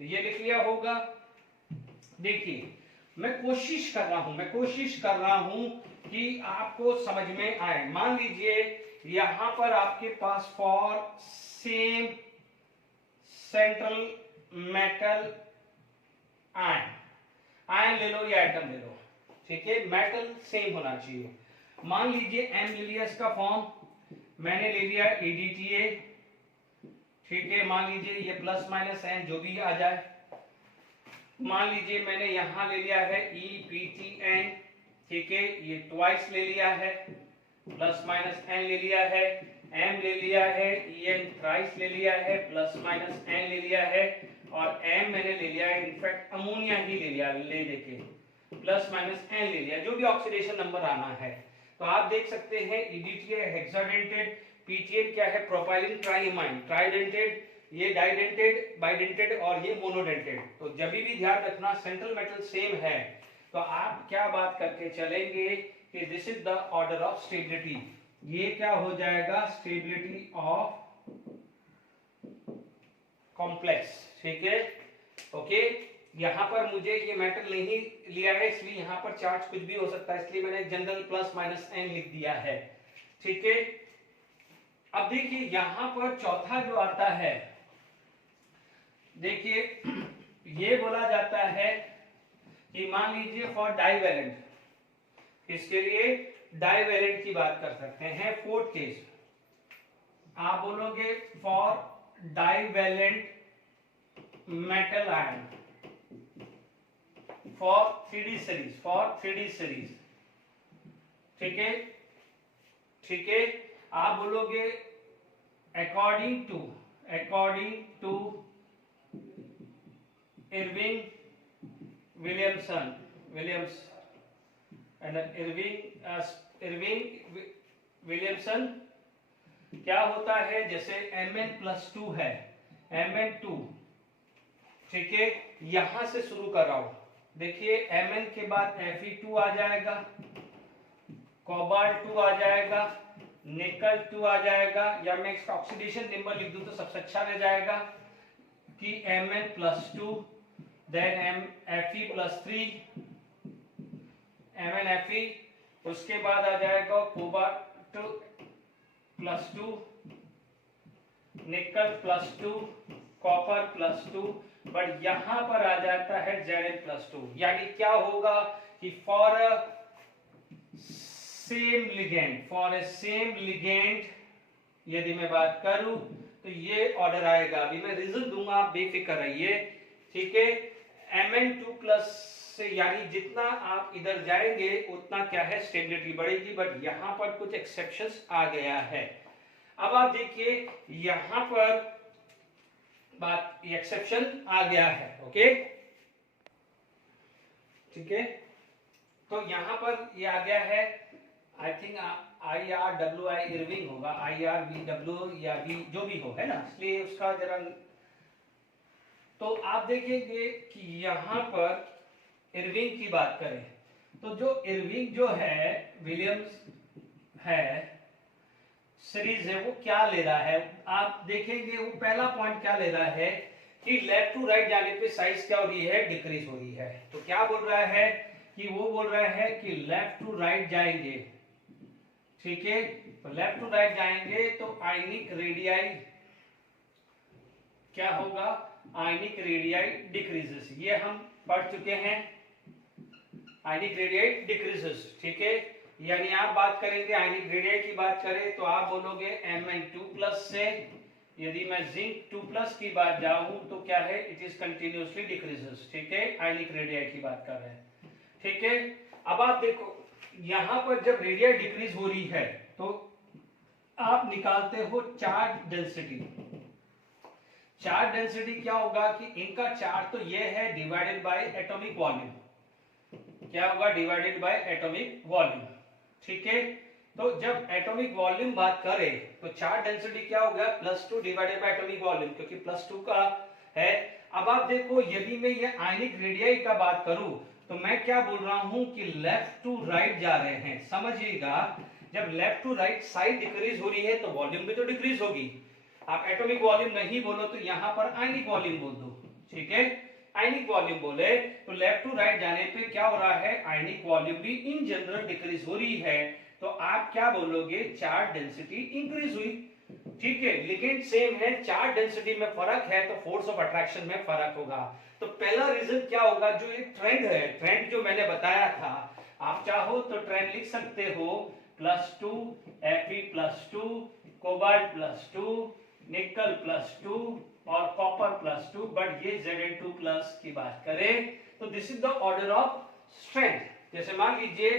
ये लिख लिया होगा, देखिए मैं कोशिश कर रहा हूं कि आपको समझ में आए। मान लीजिए यहां पर आपके पास for same central metal ion ले लो या एटम ले लो, ठीक है, मेटल सेम होना चाहिए। मान लीजिए एम ले लिया, इसका फॉर्म मैंने ले लिया EDTA, ठीक है। मान लीजिए ये प्लस माइनस एन जो भी आ जाए। मान लीजिए मैंने यहां ले लिया है EPTN, ठीक है, ये ट्वाइस ले लिया है, प्लस माइनस एन ले लिया है, एम ले लिया है, EN थ्राइस ले लिया है, प्लस माइनस एन ले लिया है, और एम मैंने ले लिया है, इनफैक्ट अमोनिया ही ले लिया, ले लेके प्लस माइनस एन ले लिया, जो भी ऑक्सीडेशन नंबर आना है। तो आप देख सकते हैं EDTA हेक्साडेंटेड, PTN क्या है, प्रोपाइलिन ट्राइमाइन, ट्राइडेंटेड, ये डाइडेंटेड, बाइडेंटेड और ये मोनोडेंटेड। तो जब भी ध्यान रखना सेंट्रल मेटल सेम है तो आप क्या बात करके चलेंगे कि this is the order of stability. ये क्या हो जाएगा, स्टेबिलिटी ऑफ कॉम्प्लेक्स, ठीक है, ओके। यहां पर मुझे ये मेटल नहीं लिया है इसलिए यहां पर चार्ज कुछ भी हो सकता है, इसलिए मैंने जनरल प्लस माइनस एन लिख दिया है, ठीक है। अब देखिए यहां पर चौथा जो आता है, देखिए ये बोला जाता है कि मान लीजिए फॉर डाइवेलेंट, इसके लिए डाइवेलेंट की बात कर सकते हैं। फोर्थ केस आप बोलोगे for divalent metal ion for 3D series, ठीक है, ठीक है। आप बोलोगे अकॉर्डिंग टू इरविंग विलियमसन क्या होता है, जैसे Mn+2 है, Mn2, ठीक है, यहां से शुरू कर रहा हूं। देखिए Mn के बाद Fe2 आ जाएगा, कोबाल्ट 2 आ जाएगा, निकल 2 आ जाएगा, या मैं इसका ऑक्सीडेशन नंबर लिख दूं तो सबसे अच्छा रह जाएगा कि Mn+2, देन Fe+3, MnFe, उसके बाद आ जाएगा कोबाल्ट +2, निकल +2, कॉपर +2, बट यहां पर आ जाता है Zn+2। यानी क्या होगा कि फॉर अ सेम लिगेंड यदि मैं बात करूं तो ये ऑर्डर आएगा। अभी मैं रीजन दूंगा, आप बेफिक्र रहिए, ठीक है। Mn2+ से यानी जितना आप इधर जाएंगे उतना क्या है, स्टेबिलिटी बढ़ेगी, बट यहां पर कुछ एक्सेप्शंस आ गया है। अब आप देखिए यहां पर बात, एक्सेप्शन आ गया है, ओके, ठीक है। तो यहां पर ये आ गया है, आई थिंक IRWI इरविंग होगा, IRVW या भी जो भी हो, है ना, इसलिए उसका जरा। तो आप देखेंगे कि यहां पर इरविंग की बात करें तो जो इरविंग जो है, विलियम्स है, सीरीज है, वो क्या ले रहा है, आप देखेंगे वो पहला पॉइंट क्या ले रहा है कि लेफ्ट टू राइट जाने पे साइज क्या हो रही है, डिक्रीज हो रही है। तो क्या बोल रहा है कि वो बोल रहा है कि लेफ्ट टू राइट जाएंगे, ठीक है, तो लेफ्ट टू राइट जाएंगे तो आयनिक रेडियाई क्या होगा, आयनिक रेडियाई डिक्रीजेस, ये हम पढ़ चुके हैं, आयनिक रेडियाई डिक्रीजेस, ठीक है। यानी आप बात करेंगे आयनिक रेडियाई की बात करें तो आप बोलोगे Mn2+ से यदि मैं जिंक 2+ की बात जाऊं तो क्या है, इट इज कंटिन्यूअसली डिक्रीजेस, ठीक है, आयनिक रेडियाई की बात कर रहे हैं, ठीक है। अब आप देखो यहां पर जब रेडियाई डिक्रीज हो रही है तो आप निकालते हो चार्ज डेंसिटी। चार्ज डेंसिटी क्या होगा कि इनका चार्ज तो ये है डिवाइडेड बाय एटॉमिक वॉल्यूम, क्या होगा, डिवाइडेड बाय एटॉमिक वॉल्यूम, ठीक है। तो जब एटॉमिक वॉल्यूम बात करें तो चार्ज डेंसिटी क्या होगा, +2 डिवाइडेड बाय एटॉमिक वॉल्यूम, क्योंकि +2 का है। अब आप देखो यदि मैं ये आयनिक रेडियाई का बात करूं तो मैं क्या बोल रहा हूं कि लेफ्ट टू राइट जा रहे हैं, समझिएगा, जब left to right side decrease हो रही है तो वॉल्यूम भी तो डिक्रीज होगी। आप एटॉमिक वॉल्यूम नहीं बोलो तो यहां पर आयनिक वॉल्यूम बोल दो, ठीक है। आयनिक वॉल्यूम बोले तो लेफ्ट टू राइट जाने पे क्या हो रहा है, आयनिक वॉल्यूम भी इन जनरल डिक्रीज हो रही है, तो आप क्या बोलोगे, चार्ज डेंसिटी इंक्रीज हुई। ठीक है, लेकिन सेम है, चार्ज डेंसिटी में फर्क है तो फोर्स ऑफ अट्रैक्शन में फर्क होगा। तो पहला रीजन क्या होगा, जो एक ट्रेंड है, ट्रेंड जो मैंने बताया था, आप चाहो तो ट्रेंड लिख सकते हो +2 Fe+2 कोबाल्ट +2 निकल +2 और कॉपर +2, बट ये Zn2+ की बात करें तो this is the order of strength. जैसे मान लीजिए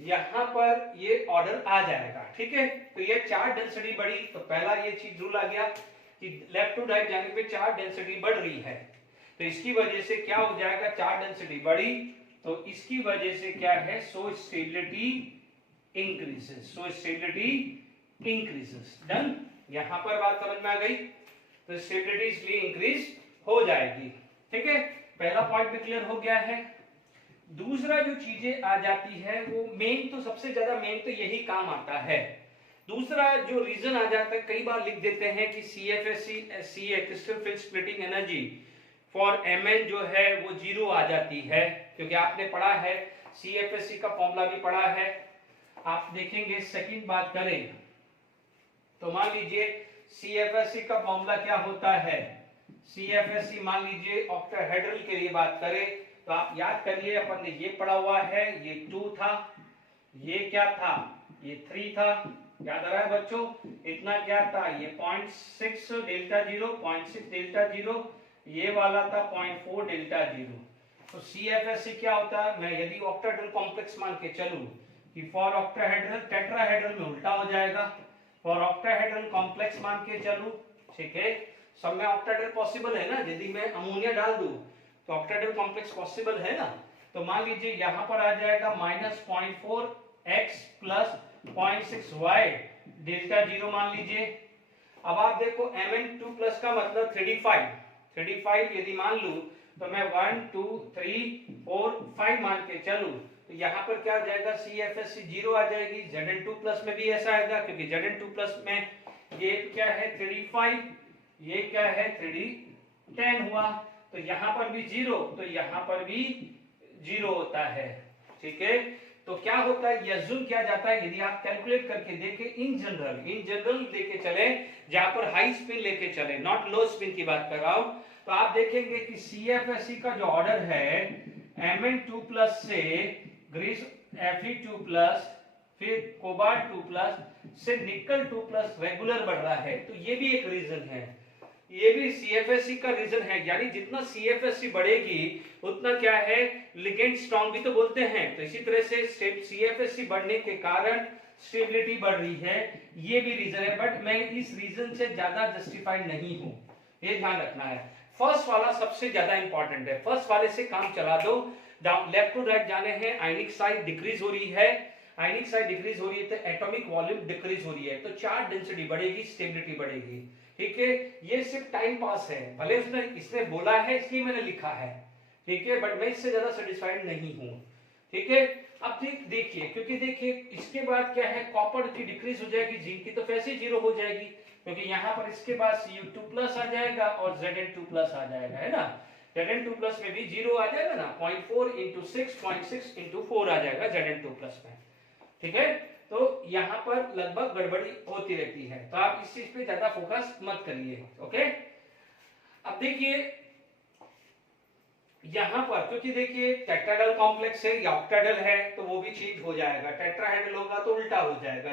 यहां पर ये ऑर्डर आ जाएगा, ठीक है, तो ये चार्ज डेंसिटी बढ़ी तो पहला ये चीज रूल आ गया कि लेफ्ट टू राइट जाने पे चार्ज डेंसिटी बढ़ रही है, तो इसकी वजह से क्या हो जाएगा, चार्ज डेंसिटी बढ़ी तो इसकी वजह से क्या है, so stability increases, so stability increases. Done, यहां पर बात समझ में आ गई, तो स्टेबिलिटी इसलिए इंक्रीज हो जाएगी। ठीक है, पहला पॉइंट भी क्लियर हो गया है। दूसरा जो चीजें आ जाती है वो मेन, तो सबसे ज्यादा मेन तो यही काम आता है। दूसरा जो रीजन आ जाता है, कई बार लिख देते हैं कि CFSC crystal field splitting energy for Mn जो है वो 0 आ जाती है, क्योंकि आपने पढ़ा है CFSC का फॉर्मूला भी पढ़ा है। आप देखेंगे सेकंड बात करें तो मान लीजिए CFSC का फॉर्मूला क्या होता है, CFSC मान लीजिए ऑक्टाहेड्रल के लिए बात करें तो आप याद करिए, अपन ने ये पढ़ा हुआ है, ये 2 था, ये क्या था, ये 3 था, याद आ रहा है बच्चों, इतना क्या था, ये 0.6 डेल्टा 0, 0.6 डेल्टा 0, ये वाला था 0.4 डेल्टा 0। तो CFSC क्या होता है, मैं यदि ऑक्टाहेड्रल कॉम्प्लेक्स मान के चलूं कि फॉर ऑक्टाहेड्रल, टेट्राहेड्रल में उल्टा हो जाएगा, फॉर ऑक्टाहेड्रल कॉम्प्लेक्स मान के चलूं, ठीक है, सब में ऑक्टाहेड्रल पॉसिबल है ना, यदि मैं अमोनिया डाल दूं तो ऑक्टाहेड्रल कॉम्प्लेक्स पॉसिबल है ना, तो मान लीजिए यहां पर आ जाएगा -0.4x प्लस 0.6y डेल्टा 0 मान लीजिए। अब आप देखो Mn2+ का मतलब 3d5 यदि मान लूं तो मैं 1 2 3 4 5 मान के चलूं तो यहाँ पर क्या आ जाएगा, CFSC 0 आ जाएगी, Zn2+ में भी ऐसा आएगा क्योंकि Zn2+ में ये क्या है 3d5, ये क्या है 3d10 हुआ, तो यहाँ पर भी 0 तो यहाँ पर भी 0 होता है। ठीक है, तो क्या होता है, यज्जुम क्या जाता है, यदि आप कैलकुलेट करके देखें इन जनरल लेके चले, जहां पर हाई स्पिन लेके चले, नॉट लो स्पिन की बात कर रहा हूं, तो आप देखेंगे कि CFSC का जो ऑर्डर है Mn2+ से ग्रीस Fe2+, फिर कोबाल्ट 2+ से निकल 2+ रेगुलर बढ़ रहा है, तो ये भी एक रीजन है, ये भी CFSC का रीजन है। यानी जितना CFSC बढ़ेगी उतना क्या है, लिगेंड स्ट्रॉन्ग भी तो बोलते हैं, तो इसी तरह से CFSC बढ़ने के कारण स्टेबिलिटी बढ़ रही है, ये भी रीजन है, बट मैं इस रीजन से ज्यादा जस्टिफाइड नहीं हूं, ये ध्यान रखना है। फर्स्ट वाला सबसे ज्यादा इंपॉर्टेंट है, फर्स्ट वाले से काम चला दो, लेफ्ट टू राइट जाने हैं, आयनिक साइड डिक्रीज हो रही है, आयनिक साइड डिक्रीज हो रही है तो एटॉमिक वॉल्यूम डिक्रीज हो रही है, तो चार्ज डेंसिटी बढ़ेगी, स्टेबिलिटी बढ़ेगी। ठीक है, ये सिर्फ टाइम पास है, भले इसने बोला है इसलिए मैंने लिखा है, ठीक है, बट मैं इससे ज्यादा सेटिस्फाइड नहीं हूं। ठीक है, अब देखिए, क्योंकि देखिए इसके बाद क्या है, कॉपर की डिक्रीज हो जाएगी, जिंक की तो वैसे 0 हो जाएगी, क्योंकि यहाँ पर इसके बाद Cu2+ आ जाएगा और Zn2+ आ जाएगा, है ना, Zn2+ में भी 0 आ जाएगा ना, 0.4 × 6 0.6 × 4 आ जाएगा Zn2+ में। ठीक है, तो यहाँ पर लगभग गड़बड़ी होती रहती है, तो आप इस चीज पे ज्यादा फोकस मत करिए। ओके, अब देखिए यहाँ पर, क्योंकि देखिए टेट्राहेड्रल कॉम्प्लेक्स है या ऑक्टाहेड्रल है तो वो भी चेंज हो जाएगा, टेट्राहेड्रल होगा तो उल्टा हो जाएगा,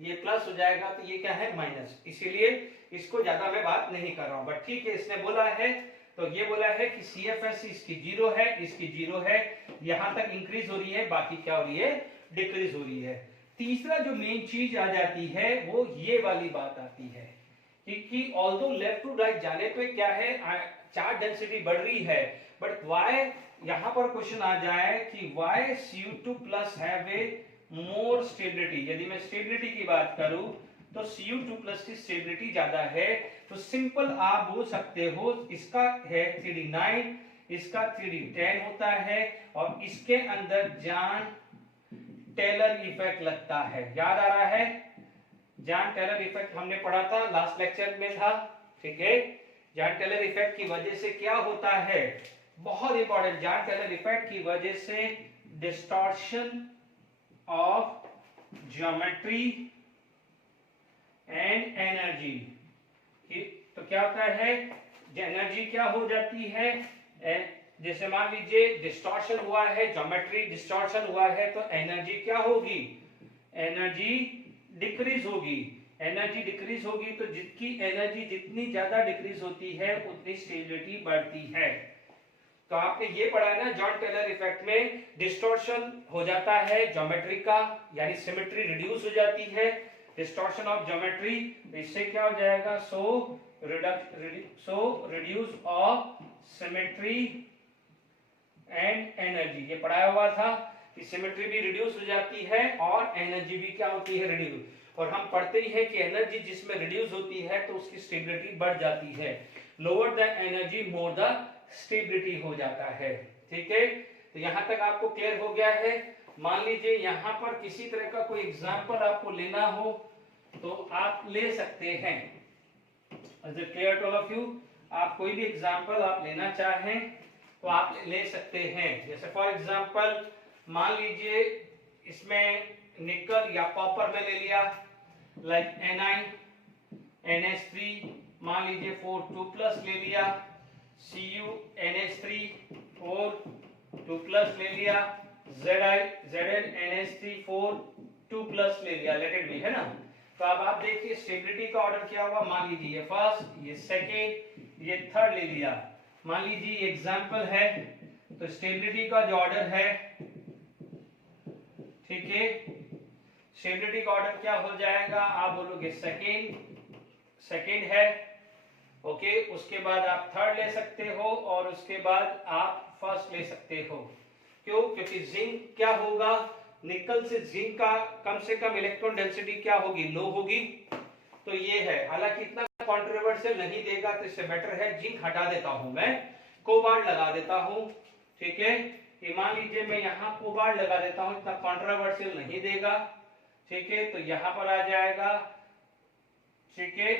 ये प्लस हो जाएगा तो ये क्या है माइनस, इसीलिए इसको ज्यादा मैं बात नहीं कर रहा हूं, बट ठीक है, इसने बोला है तो ये बोला है कि CFSC इसकी 0 है, इसकी 0 है, यहां तक इंक्रीज हो रही है, बाकी क्या हो रही है, डिक्रीज हो रही है। तीसरा जो मेन चीज आ जाती है वो ये वाली बात आती है कि ऑल्दो लेफ्ट टू राइट जाने पे क्या है, चार्ज डेंसिटी बढ़ रही है, बट वाई, यहां पर क्वेश्चन आ जाए कि why Cu2+ have a more stability, यदि मैं स्टेबिलिटी की बात करूं तो Cu2+ की स्टेबिलिटी ज्यादा है, तो सिंपल आप बोल सकते हो इसका है 3d9, इसका 3d10 होता है, और इसके अंदर जॉन टेलर इफेक्ट लगता है, याद आ रहा है, जॉन टेलर इफेक्ट हमने पढ़ा था, लास्ट लेक्चर में था। ठीक है, जॉन टेलर इफेक्ट की वजह से क्या होता है बहुत इंपॉर्टेंट, जॉन टेलर इफेक्ट की वजह से distortion of geometry and energy. तो क्या होता है, एनर्जी क्या हो जाती है, जैसे मान लीजिए डिस्टॉर्शन हुआ है, ज्योमेट्री डिस्टॉर्शन हुआ है, तो एनर्जी क्या होगी, एनर्जी डिक्रीज होगी। एनर्जी डिक्रीज होगी तो जितनी एनर्जी जितनी ज्यादा डिक्रीज होती है उतनी स्टेबिलिटी बढ़ती है। तो आपने ये पढ़ा है ना, जॉन टेलर इफेक्ट में डिस्टॉर्शन हो जाता है ज्योमेट्री का, यानी सिमेट्री रिड्यूस हो जाती है, डिस्टॉर्शन ऑफ ज्योमेट्री। इससे क्या हो जाएगा, so reduce of symmetry and energy. ये पढ़ाया हुआ था कि सिमेट्री भी रिड्यूस हो जाती है और एनर्जी भी क्या होती है, रिड्यूस। और हम पढ़ते ही है कि एनर्जी जिसमें रिड्यूस होती है तो उसकी स्टेबिलिटी बढ़ जाती है, lower the energy more the stability हो जाता है। ठीक है, तो यहां तक आपको क्लियर हो गया है। मान लीजिए यहां पर किसी तरह का कोई एग्जांपल आपको लेना हो तो आप ले सकते हैं। Is it clear to all of you? आप कोई भी एग्जांपल आप लेना चाहें तो आप ले सकते हैं। जैसे फॉर एग्जांपल मान लीजिए इसमें निकल या कॉपर में ले लिया, लाइक NiNH3 मान लीजिए 4 2+ ले लिया, CuNH3 4 2+ ले लिया, ZnNH3 4 2+ ले लिया, लेट इट बी, है ना। तो अब आप देखिए स्टेबिलिटी का ऑर्डर क्या हुआ, मान लीजिए ये फर्स्ट, ये सेकेंड, ये थर्ड ले लिया। मान लीजिए एग्जांपल है, तो स्टेबिलिटी का जो ऑर्डर है, ठीक है, स्टेबिलिटी का ऑर्डर क्या हो जाएगा, आप बोलोगे सेकेंड है, ओके, उसके बाद आप थर्ड ले सकते हो और उसके बाद आप फर्स्ट ले सकते हो। क्यों? क्योंकि जिंक क्या होगा, निकल से जिंक का कम से कम इलेक्ट्रॉन डेंसिटी क्या होगी, लो होगी। तो ये है, हालांकि इतना कंट्रोवर्शियल नहीं देगा, तो इससे बेटर है जिंक हटा देता हूं, मैं कोबाल्ट लगा देता हूं। ठीक है, मान लीजिए मैं यहाँ कोबाल्ट लगा देता हूं, इतना कंट्रोवर्शियल नहीं देगा। ठीक है, तो यहां पर आ जाएगा। ठीक है,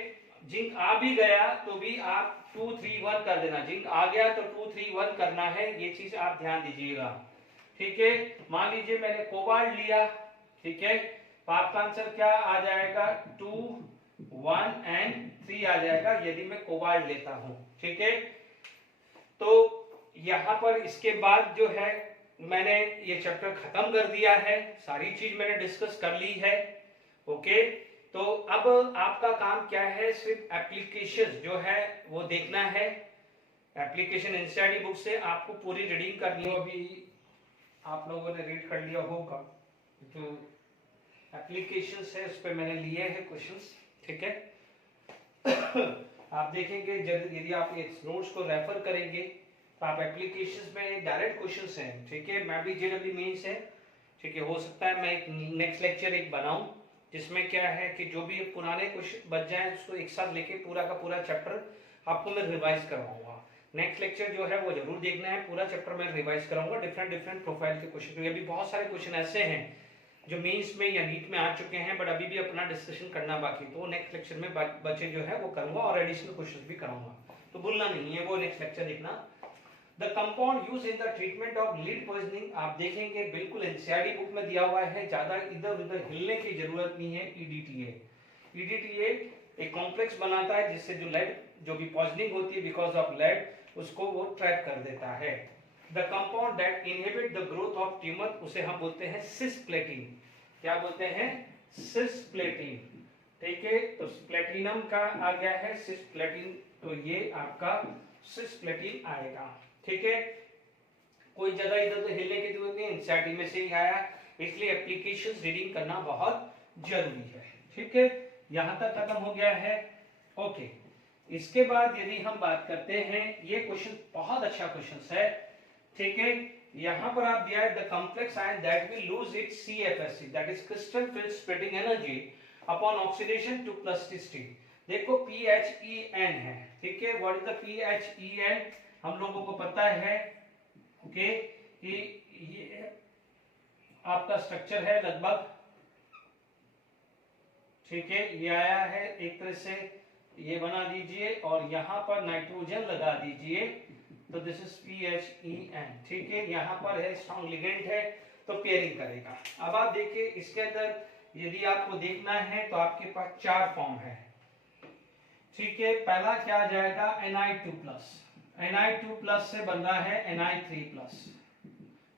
जिंक आ भी गया तो भी आप 2 3 1 कर देना, जिंक आ गया तो 2 3 1 करना है, ये चीज आप ध्यान दीजिएगा। ठीक है, मान लीजिए मैंने कोबाल्ट लिया, ठीक है, तो आपका आंसर क्या आ जाएगा, 2 1 एंड 3 आ जाएगा यदि मैं कोबाल्ट लेता हूं। ठीक है, तो यहां पर इसके बाद जो है मैंने ये चैप्टर खत्म कर दिया है, सारी चीज मैंने डिस्कस कर ली है। ओके, तो अब आपका काम क्या है, सिर्फ एप्लीकेशन जो है वो देखना है। एप्लीकेशन एनसीईआरटी बुक से आपको पूरी रीडिंग करनी है, अभी आप लोगों ने रीड कर लिया होगा, जो एप्लीकेशंस है उस पर मैंने लिए हैं क्वेश्चंस। ठीक है, आप देखेंगे यदि आप इस नोट्स को रेफर करेंगे तो आप एप्लीकेशंस में डायरेक्ट क्वेश्चंस हैं। ठीक है, मैं भी जेडब्ल्यू मेंस है, ठीक है, हो सकता है मैं एक नेक्स्ट लेक्चर एक बनाऊं जिसमें क्या है कि जो भी पुराने क्वेश्चन बच जाए उसको एक साथ लेके पूरा का पूरा चैप्टर आपको मैं रिवाइज करवाऊंगा। नेक्स्ट लेक्चर जो है वो जरूर देखना है, पूरा चैप्टर मैं रिवाइज कराऊंगा, डिफरेंट प्रोफाइल के क्वेश्चन, क्योंकि अभी बहुत सारे क्वेश्चन ऐसे हैं जो मेंस में या नीट में आ चुके हैं, बट अभी भी अपना डिस्कशन करना बाकी, तो नेक्स्ट लेक्चर में बच्चे जो है वो करूंगा और एडिशनल क्वेश्चन भी कराऊंगा, तो भूलना नहीं है, वो नेक्स्ट लेक्चर देखना। The compound use in the treatment of lead poisoning, आप देखेंगे बिल्कुल एनसीईआरटी बुक में दिया हुआ है, ज्यादा इधर उधर हिलने की जरूरत नहीं है। ईडीटीए एक कॉम्प्लेक्स बनाता है जिससे जो लेड जो भी पॉइजनिंग होती है बिकॉज ऑफ लेड उसको वो ट्रैप कर देता है। The compound that inhibit the growth of tumour, उसे हम बोलते हैं सिस्प्लेटिन। क्या बोलते हैं? सिस्प्लेटिन। ठीक है, तो प्लेटिनम का आ गया है सिस्प्लेटिन, तो ये आपका सिस्प्लेटिन आएगा। ठीक है, कोई ज्यादा इधर तो हिलने की जरूरत नहीं, एनसीईआरटी में से ही आया, इसलिए एप्लीकेशंस रीडिंग करना बहुत जरूरी है। ठीक है, यहां तक खत्म हो गया है। ओके, इसके बाद यदि हम बात करते हैं, ये क्वेश्चन बहुत अच्छा क्वेश्चन है। ठीक है, यहां पर आप दिया है the complex ion that will lose its CFSE, that is crystal field splitting energy upon oxidation to plasticity. देखो PHEN है, ठीक है, व्हाट इज द PHEN हम लोगों को पता है, ओके, कि ये आपका स्ट्रक्चर है लगभग, ठीक है, ये आया है एक तरह से, ये बना दीजिए और यहां पर नाइट्रोजन लगा दीजिए, तो दिस इज PHEN, ठीक है। यहाँ पर है स्ट्रॉन्ग लिगेंड है तो पेयरिंग करेगा। अब आप देखिए इसके अंदर यदि आपको देखना है तो आपके पास 4 फॉर्म है, ठीक है। पहला क्या आ जाएगा Na2+, से बन रहा है Na3+,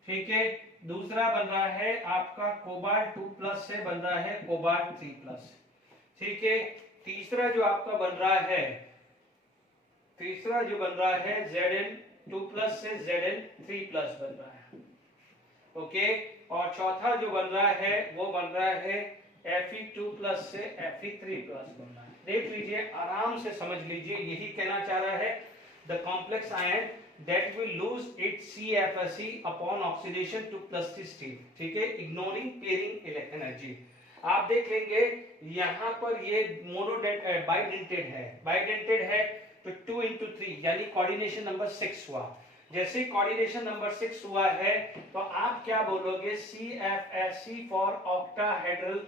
ठीक है। दूसरा बन रहा है आपका Cobalt2+ से बन रहा है Cobalt3+, ठीक है। तीसरा जो आपका बन रहा है Zn2+ से Zn3+ बन रहा है, ओके। और चौथा जो बन रहा है वो बन रहा है Fe2+ से Fe3+ बन रहा है। देख लीजिए, आराम से समझ लीजिए, यही कहना चाह रहा है the complex ion that will lose its CFSE upon oxidation to plus state, ठीक है, ignoring pairing energy। आप देख लेंगे यहाँ पर ये बाइडेंटेड है तो 2 into 3 यानी कोऑर्डिनेशन नंबर 6 हुआ। जैसे ही कोऑर्डिनेशन नंबर 6 हुआ है तो आप क्या बोलोगे, CFSE फॉर ऑक्टाहेड्रल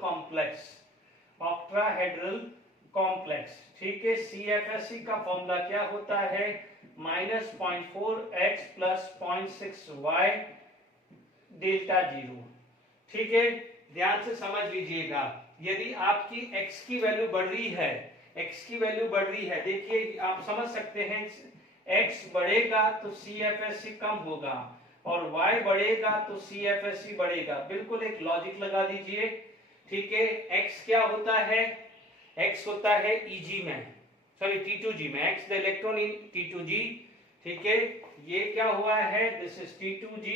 कॉम्प्लेक्स, ठीक है। CFSE का फॉर्मूला क्या होता है, -0.4x + 0.6y डेल्टा 0, ठीक है। ध्यान से समझ लीजिएगा, यदि आपकी x की वैल्यू बढ़ रही है, देखिए आप समझ सकते हैं, x बढ़ेगा तो CFSE कम होगा और y बढ़ेगा तो CFSE बढ़ेगा। बिल्कुल एक लॉजिक लगा दीजिए, ठीक है। x क्या होता है, x होता है Eg में, सॉरी T2G में, x the electron in T2G, ठीक है। ये क्या हुआ है, दिस इज T2G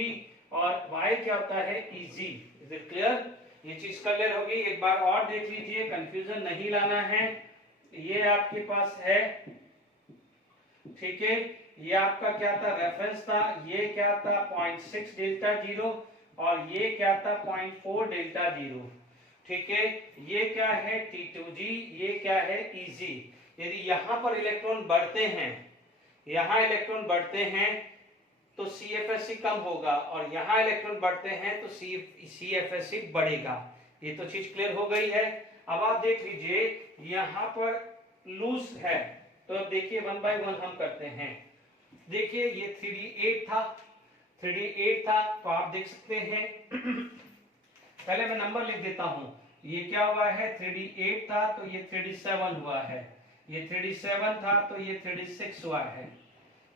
और y क्या होता है Eg। Is it clear? ये चीज क्लियर होगी। एक बार और देख लीजिए, कंफ्यूजन नहीं लाना है। ये आपके पास है, ठीक है। ये आपका क्या था, रेफरेंस था, ये क्या था 0.6 डेल्टा 0 और ये क्या था 0.4 डेल्टा 0, ठीक है। ये क्या है T2G, ये क्या है Eg। यदि यहाँ पर इलेक्ट्रॉन बढ़ते हैं, यहाँ इलेक्ट्रॉन बढ़ते हैं तो CFSE कम होगा और यहाँ इलेक्ट्रॉन बढ़ते हैं तो CFSE बढ़ेगा। ये तो चीज क्लियर हो गई है। अब आप देख लीजिए यहाँ पर लूज है, तो अब देखिए 1 by 1 हम करते हैं। देखिए ये 3D8 था, तो आप देख सकते हैं पहले मैं नंबर लिख देता हूं। ये क्या हुआ है, 3D8 था तो ये 3D7 हुआ है, ये 3D7 था तो ये 3D6 हुआ है।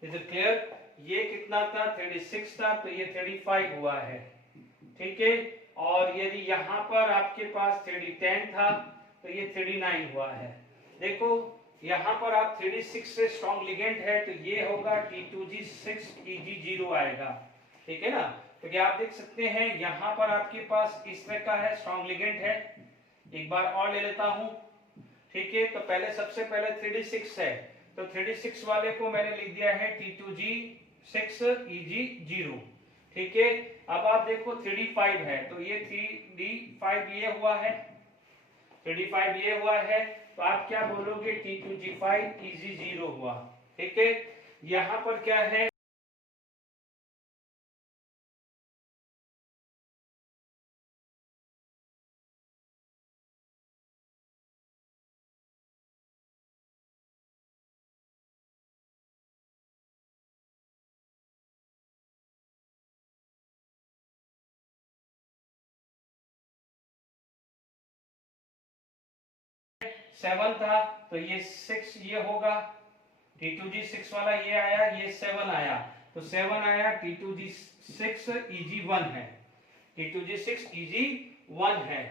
Is it clear? ये कितना था, 3D6 था तो ये 3D5 हुआ है, ठीक है। और यदि यहाँ पर आपके पास 3D10 था तो ये 3D9 हुआ है। देखो यहाँ पर आप 3D6 से स्ट्रॉन्ग लिगेंड है तो ये होगा T2G6 Eg0 आएगा, ठीक है ना। तो क्या आप देख सकते हैं यहाँ पर आपके पास इस तरह का है, स्ट्रॉन्ग लिगेंड है। एक बार और ले लेता हूं, ठीक है। तो पहले सबसे पहले 3D6 है तो 3D6 वाले को मैंने लिख दिया है T2G6 Eg0, ठीक है। अब आप देखो 3D5 है तो ये 3D5 ये हुआ है, 3D5 ये हुआ है, तो आप क्या बोलोगे, T2G5 Eg0 हुआ, ठीक है। यहाँ पर क्या है, सेवन था तो ये 6 ये होगा, T2G6 वाला ये आया, ये 7 आया तो 7 आया, T2G6 Eg1 है, T2G6 Eg1 है,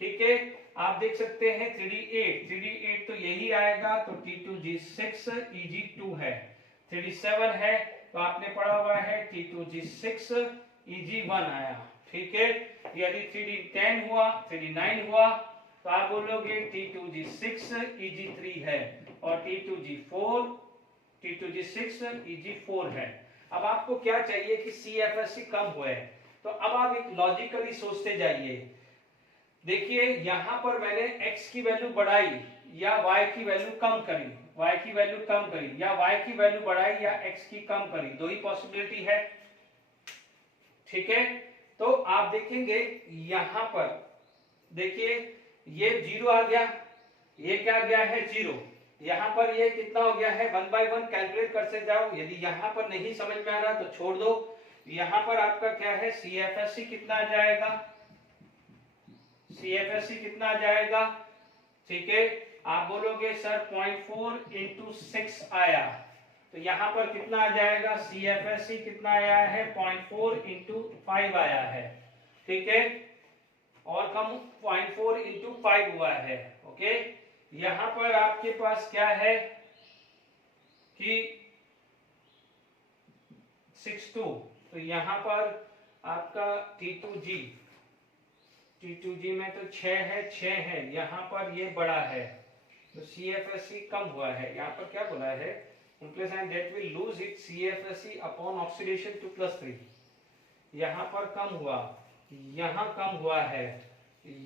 ठीक है। आप देख सकते हैं 3D8 तो यही आएगा तो T2G6 Eg2 है, 3D7 है तो आपने पढ़ा हुआ है T2G6 Eg1 आया, ठीक है। यदि 3D10 हुआ, 3D9 हुआ तो आप बोलोगे T2G6 Eg3 है और T2G6 Eg4 है। अब आपको क्या चाहिए कि CFSE कम हुए, तो अब आप एक लॉजिकली सोचते जाइए। देखिए यहाँ पर मैंने x की वैल्यू बढ़ाई या y की वैल्यू कम करी, या y की वैल्यू बढ़ाई या x की कम करी, दो ही पॉसिबिलिटी है, ठीक है। तो आप देखेंगे यहाँ पर देखिए ये 0 आ गया, ये क्या गया है 0, यहाँ पर ये कितना हो गया है, 1 by 1 कैलकुलेट करते जाओ। यदि यहाँ पर नहीं समझ में आ रहा तो छोड़ दो। यहाँ पर आपका क्या है, CFSC कितना आ जाएगा, CFSC कितना आ जाएगा, ठीक है। आप बोलोगे सर 0.4 इंटू 6 आया, तो यहाँ पर कितना आ जाएगा, CFSC कितना आया है, 0.4 इंटू 5 आया है, ठीक है। और कम 0.4 इंटू 5 हुआ है, ओके। यहाँ पर आपके पास क्या है कि 62, तो यहाँ पर आपका T2G में तो 6 है, यहाँ पर ये बड़ा है, तो CFSC कम हुआ है। यहाँ पर क्या बोला है, implies and that will lose its CFSC upon oxidation to +3। यहाँ पर कम हुआ, यहाँ कम हुआ है,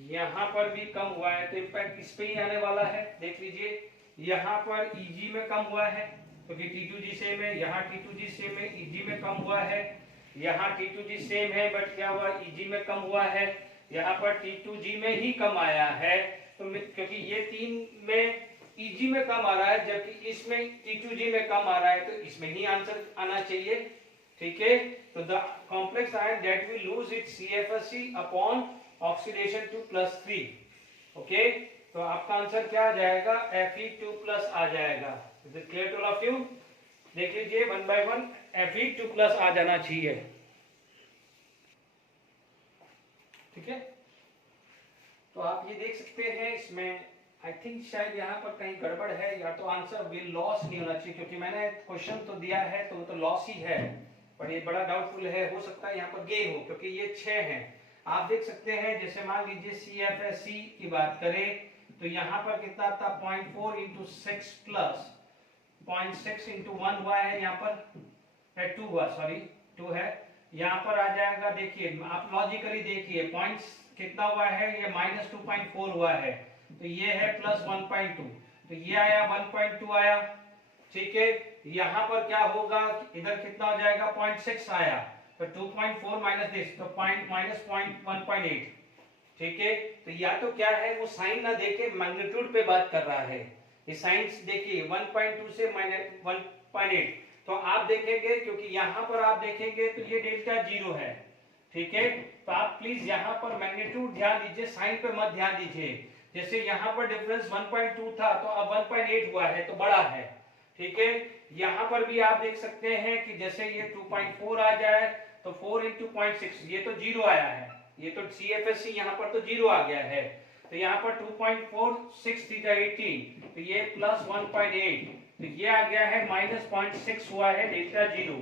यहाँ पर भी कम हुआ है, तो इम्पैक्ट इस पे ही आने वाला है। देख लीजिए यहाँ पर EG में कम हुआ है क्योंकि T2G सेम है, यहाँ T2G सेम है, EG में कम हुआ है। यहाँ T2G सेम है बट क्या हुआ, EG में कम हुआ है। यहाँ पर T2G में ही कम आया है, तो क्योंकि ये 3 में EG में कम आ रहा है जबकि इसमें T2G में कम आ रहा है, तो इसमें ही आंसर आना चाहिए, ठीक है। तो the complex ion that will lose its CFSC upon oxidation to +3, okay. तो आपका आंसर क्या आ जाएगा, Fe2+ आ जाएगा। Is it clear to all of you? देख लीजिए 1 by 1 Fe2+ आ जाना चाहिए, ठीक है। तो आप ये देख सकते हैं, इसमें आई थिंक शायद यहाँ पर कहीं गड़बड़ है, या तो आंसर विल लॉस नहीं होना चाहिए, क्योंकि मैंने क्वेश्चन तो दिया है तो वो तो लॉस ही है, पर ये बड़ा डाउटफुल है, हो सकता है यहाँ पर गेन हो, क्योंकि ये 6 है। आप देख सकते हैं, जैसे मान लीजिए CFSC की बात करें तो यहाँ पर कितना था, 0.4 इंटू 6 प्लस 0.6 इंटू 1 हुआ है, यहाँ पर 2 हुआ, सॉरी 2 है, यहाँ पर आ जाएगा। देखिए आप लॉजिकली देखिए, पॉइंट्स कितना हुआ है, ये -2.4 हुआ है, तो ये है +1.2, तो ये आया 1.2 आया, ठीक है। यहाँ पर क्या होगा, इधर कितना हो जाएगा, 0.6 आया, तो 2.4 माइनस दिस, तो -1.8, ठीक है। तो या तो क्या है, वो साइन ना देके मैग्नीट्यूड पे बात कर रहा है। ये साइन देखिए 1.2 से -1.8, तो आप देखेंगे, क्योंकि यहाँ पर आप देखेंगे तो ये डेल्टा 0 है, ठीक है। तो आप प्लीज यहाँ पर मैग्नीट्यूड ध्यान दीजिए, साइन पे मत ध्यान दीजिए। जैसे यहाँ पर डिफरेंस 1.2 था तो अब 1.8 हुआ है, तो बड़ा है, ठीक है। यहाँ पर भी आप देख सकते हैं कि जैसे ये 2.4 आ जाए तो 4 इंटू 0.6, ये तो 0 आया है, ये तो CFSC यहाँ पर तो 0 आ गया है, तो यहाँ पर 2.46 थीटा 18, तो ये +1.8, तो ये आ गया है -0.6 हुआ है डेल्टा 0,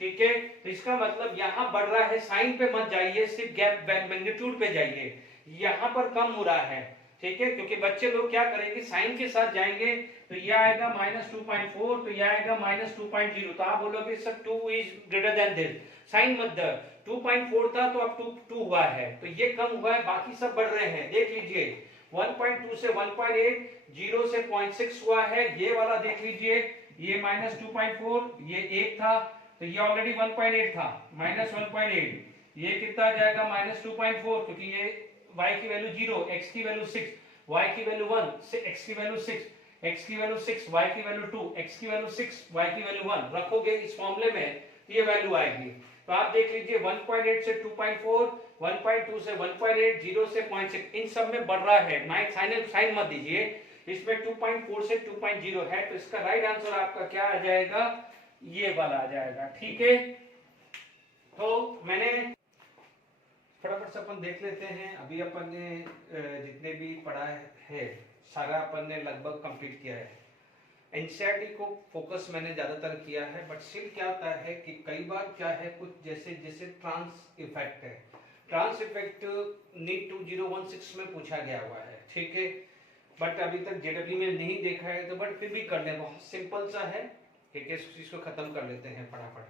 ठीक है। तो इसका मतलब यहाँ बढ़ रहा है, साइन पे मत जाइए, सिर्फ गैप मैग्नीट्यूड पे जाइए, यहाँ पर कम हो रहा है, ठीक है। क्योंकि बच्चे लोग क्या करेंगे, साइन के साथ जाएंगे, तो ये आएगा -2.4, तो ये आएगा -2.0, तो आप बोलोगे sir 2 is greater than this, sign मत दो, 2.4 था तो अब 2 हुआ है, तो ये कम हुआ है, बाकी सब बढ़ रहे हैं। देख लीजिए 1.2 से 1.8, 0 से 0.6 हुआ है, ये वाला देख लीजिए, ये -2.4, ये 1 था, तो ये ऑलरेडी 1.8 था, -1.8, ये कितना आ जाएगा, -2.4, क्योंकि ये y की वैल्यू 0, x की वैल्यू 6, y की वैल्यू 1, x की वैल्यू 6, x की वैल्यू 6, y की वैल्यू 2, x की वैल्यू 6, y की वैल्यू 1 रखोगे इस फॉर्मूले में, तो ये वैल्यू आएगी। तो आप देख लीजिए 1.8 से 2.4, 1.2 से 1.8, 0 से 0.6, इन सब में बढ़ रहा है, साइन मत दीजिए, इसमें 2.4 से 2.0 है, तो इसका राइट आंसर आपका क्या आ जाएगा, ये वाला आ जाएगा, ठीक है। तो मैंने फटाफट से अपन देख लेते हैं, अभी अपन ने जितने भी पढ़ा है सारा अपन ने लगभग कंप्लीट किया है। एनसीईआरटी को फोकस मैंने ज्यादातर किया है, बट स्टिल क्या होता है कि कई बार क्या है, कुछ जैसे ट्रांस इफेक्ट है, ट्रांस इफेक्ट नीट 2016 में पूछा गया हुआ है, ठीक है, बट अभी तक जेडब्ल्यू में नहीं देखा है, तो बट फिर भी कर ले, बहुत सिंपल सा है, ठीक है, इस चीज को खत्म कर लेते हैं फटाफट,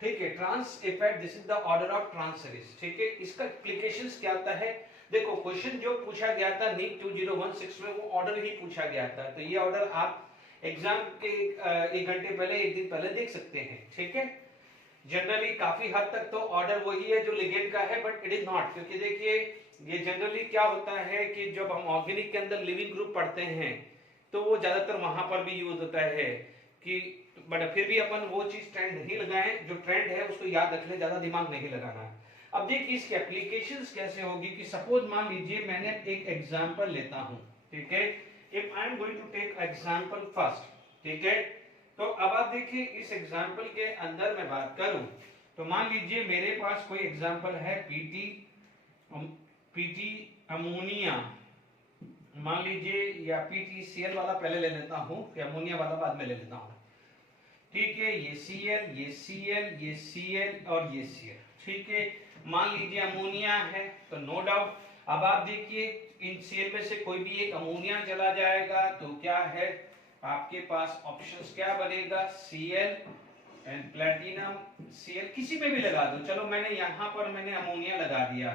ठीक है। Trans effect, this is the order of trans series, ठीक है। इसका एप्लीकेशंस क्या होता है, देखो क्वेश्चन जो पूछा गया था नीट 2016 में, वो ऑर्डर ही पूछा गया था, तो ये ऑर्डर आप एग्जाम के 1 घंटे पहले, 1 दिन पहले देख सकते हैं, ठीक है। जनरली काफी हद तक तो ऑर्डर वही है जो लिगेंड का है, बट इट इज नॉट, क्योंकि देखिए ये जनरली क्या होता है कि जब हम ऑर्गेनिक के अंदर लिविंग ग्रुप पढ़ते हैं, तो वो ज्यादातर वहां पर भी यूज होता है कि, बट फिर भी अपन वो चीज ट्रेंड नहीं लगाएं, जो ट्रेंड है उसको याद रख ले, ज्यादा दिमाग नहीं लगाना है। अब देखिए इसकी एप्लीकेशंस कैसे होगी कि सपोज मान लीजिए मैंने एक एग्जांपल लेता हूं, ठीक है, if I am going to take example first, ठीक है, तो अब आप देखिए इस एग्जांपल के अंदर मैं बात करूं तो मान लीजिए मेरे पास कोई एग्जांपल है पीटी अमोनिया, मान लीजिए, या पीटीसीएल वाला पहले ले लेता हूं, फिर अमोनिया वाला बाद में ले लेता हूं, ठीक है, ये सीएल, ये सीएल, ये सीएल और ये सीएल, ठीक है। मान लीजिए अमोनिया है तो नो डाउट, अब आप देखिए इन सीएल में से कोई भी एक अमोनिया चला जाएगा तो क्या है आपके पास ऑप्शंस क्या बनेगा, सीएल एंड प्लैटिनम, सीएल किसी में भी लगा दो, चलो मैंने यहां पर मैंने अमोनिया लगा दिया,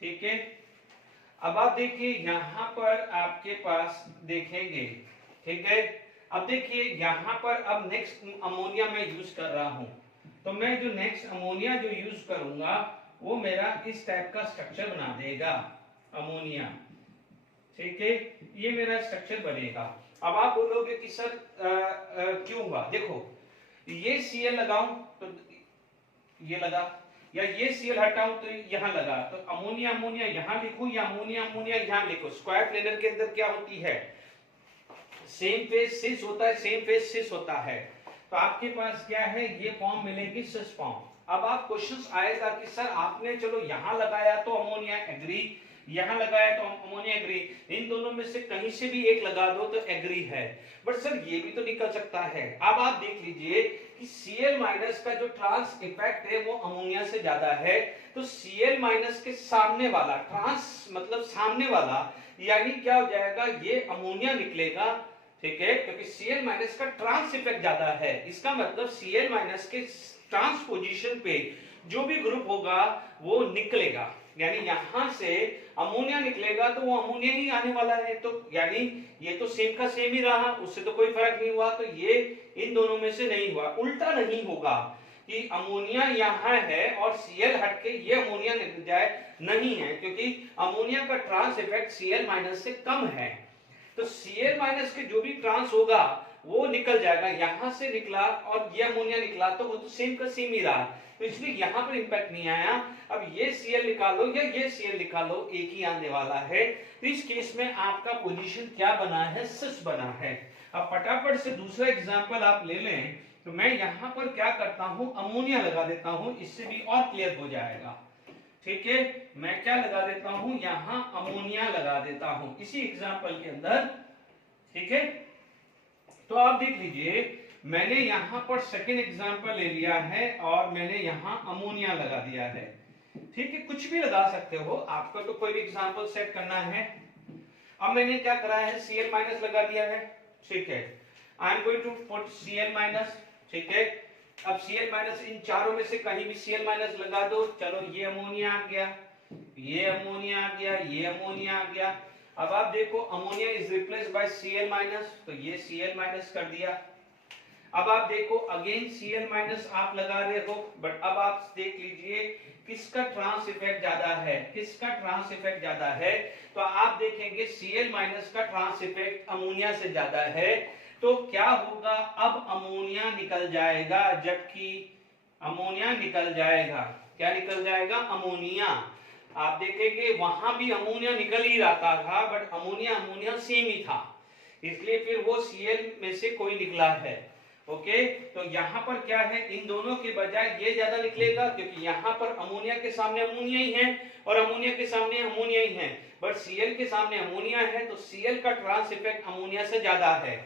ठीक है। अब आप देखिए यहां पर आपके पास देखेंगे, ठीक है, अब देखिए यहां पर अब नेक्स्ट अमोनिया मैं यूज कर रहा हूं, तो मैं जो नेक्स्ट अमोनिया जो यूज करूंगा वो मेरा इस टाइप का स्ट्रक्चर बना देगा अमोनिया, ठीक है, ये मेरा स्ट्रक्चर बनेगा। अब आप बोलोगे कि सर क्यों हुआ, देखो ये सीएल लगाऊं तो ये लगा, या ये सीएल हटाऊं तो यहां लगा, तो अमोनिया अमोनिया यहां लिखूं या अमोनिया अमोनिया यहां लिखूं, स्क्वायर प्लेनर के अंदर क्या होती है, सेम फेज सिस होता है, सेम फेज सिस होता है, तो आपके पास क्या है ये फॉर्म मिलेगी सिस फॉर्म। अब आप क्वेश्चंस आएगा कि सर आपने चलो यहां लगाया तो अमोनिया एग्री, यहां लगाया तो अमोनिया एग्री, इन दोनों में से कहीं से भी एक लगा दो तो एग्री है, बट सर ये भी तो निकल सकता है। अब आप देख लीजिए कि Cl माइनस का जो ट्रांस इफेक्ट है वो अमोनिया से ज्यादा है, तो Cl माइनस के सामने वाला ट्रांस मतलब सामने वाला यानी क्या हो जाएगा, ये अमोनिया निकलेगा, ठीक है, क्योंकि Cl माइनस का ट्रांस इफेक्ट ज्यादा है, इसका मतलब Cl माइनस के ट्रांस पोजीशन पे जो भी ग्रुप होगा वो निकलेगा, यानी यहां से अमोनिया निकलेगा तो वो अमोनिया ही आने वाला है, तो यानी ये तो सेम का सेम ही रहा, उससे तो कोई फर्क नहीं हुआ, तो ये इन दोनों में से नहीं हुआ। उल्टा नहीं होगा कि अमोनिया यहाँ है और Cl हटके ये अमोनिया निकल जाए, नहीं है, क्योंकि अमोनिया का ट्रांस इफेक्ट Cl माइनस से कम है, तो Cl माइनस के जो भी ट्रांस होगा वो निकल जाएगा, यहां से निकला और ये अमोनिया निकला तो वो तो सेम का सेम ही रहा, तो इसलिए यहां पर इंपैक्ट नहीं आया। अब ये Cl निकालो या ये Cl निकालो एक ही आने वाला है, तो इस केस में आपका पोजीशन क्या बना है, सिस बना है। अब फटाफट से दूसरा एग्जांपल आप ले लें, तो मैं यहां पर क्या करता हूं, अमोनिया लगा देता हूं, इससे भी और क्लियर हो जाएगा, ठीक है, मैं क्या लगा देता हूं, यहां अमोनिया लगा देता हूं इसी एग्जांपल के अंदर, ठीक है। तो आप देख लीजिए मैंने यहां पर सेकेंड एग्जांपल ले लिया है और मैंने यहां अमोनिया लगा दिया है, ठीक है, कुछ भी लगा सकते हो, आपका तो कोई भी एग्जांपल सेट करना है। अब मैंने क्या करा है, Cl माइनस लगा दिया है, ठीक है, I am going to put Cl minus, ठीक है। अब Cl माइनस इन चारों में से कहीं भी Cl माइनस लगा दो, चलो ये अमोनिया आ गया, ये अमोनिया आ गया, ये अमोनिया आ गया। अब आप देखो ammonia is replaced by Cl minus, तो ये Cl माइनस कर दिया। अब आप देखो अगेन Cl माइनस आप लगा रहे हो, बट अब आप देख लीजिए किसका ट्रांस इफेक्ट ज्यादा है, किसका ट्रांस इफेक्ट ज्यादा है, तो आप देखेंगे Cl माइनस का ट्रांस इफेक्ट अमोनिया से ज्यादा है, तो क्या होगा, अब अमोनिया निकल जाएगा, जबकि अमोनिया निकल जाएगा, क्या निकल जाएगा, अमोनिया। आप देखेंगे वहां भी अमोनिया निकल ही रहा था, बट अमोनिया अमोनिया सेम ही था, इसलिए फिर वो Cl में से कोई निकला है, ओके। तो यहाँ पर क्या है, इन दोनों के बजाय ये ज्यादा निकलेगा, क्योंकि यहाँ पर अमोनिया के सामने अमोनिया ही है और अमोनिया के सामने अमोनिया ही है, बट Cl के सामने अमोनिया है, तो Cl का ट्रांस इफेक्ट अमोनिया से ज्यादा है,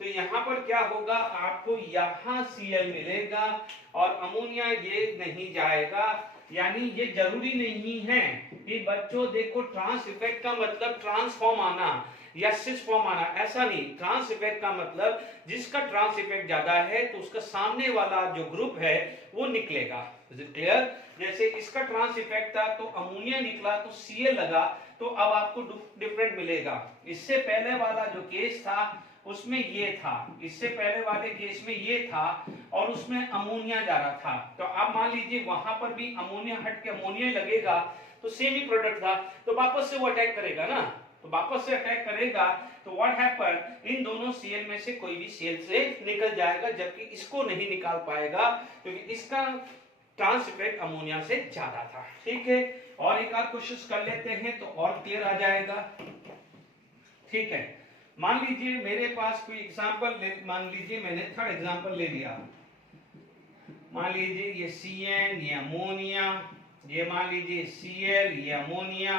तो यहाँ पर क्या होगा, आपको यहाँ Cl मिलेगा और अमोनिया ये नहीं जाएगा, यानी ये जरूरी नहीं है कि बच्चों देखो ट्रांस इफेक्ट का मतलब ट्रांसफॉर्म आना या सिस फॉर्म आना, ऐसा नहीं, ट्रांस इफेक्ट का मतलब जिसका ट्रांस इफेक्ट ज्यादा है तो उसका सामने वाला जो ग्रुप है वो निकलेगा, क्लियर। जैसे इसका ट्रांस इफेक्ट था तो अमोनिया निकला तो Cl लगा, तो अब आपको डिफरेंट मिलेगा। इससे पहले वाला जो केस था उसमें ये था, इससे पहले वाले केस में ये था और उसमें अमोनिया जा रहा था, तो अब मान लीजिए वहां पर भी अमोनिया हट के अमोनिया लगेगा तो सेम ही प्रोडक्ट था, तो वापस से वो अटैक करेगा ना, तो वापस से अटैक करेगा तो व्हाट हैपन, इन दोनों Cl में से कोई भी Cl से निकल जाएगा, जबकि इसको नहीं निकाल पाएगा क्योंकि इसका ट्रांस इफेक्ट अमोनिया से ज्यादा था। ठीक है, और एक आध कोशिश कर लेते हैं तो और क्लियर आ जाएगा। ठीक है, मान लीजिए मेरे पास कोई एग्जांपल, मान लीजिए मैंने थर्ड एग्जांपल ले लिया, मान लीजिए ये Cn, ये अमोनिया, ये मान लीजिए Cl, ये अमोनिया,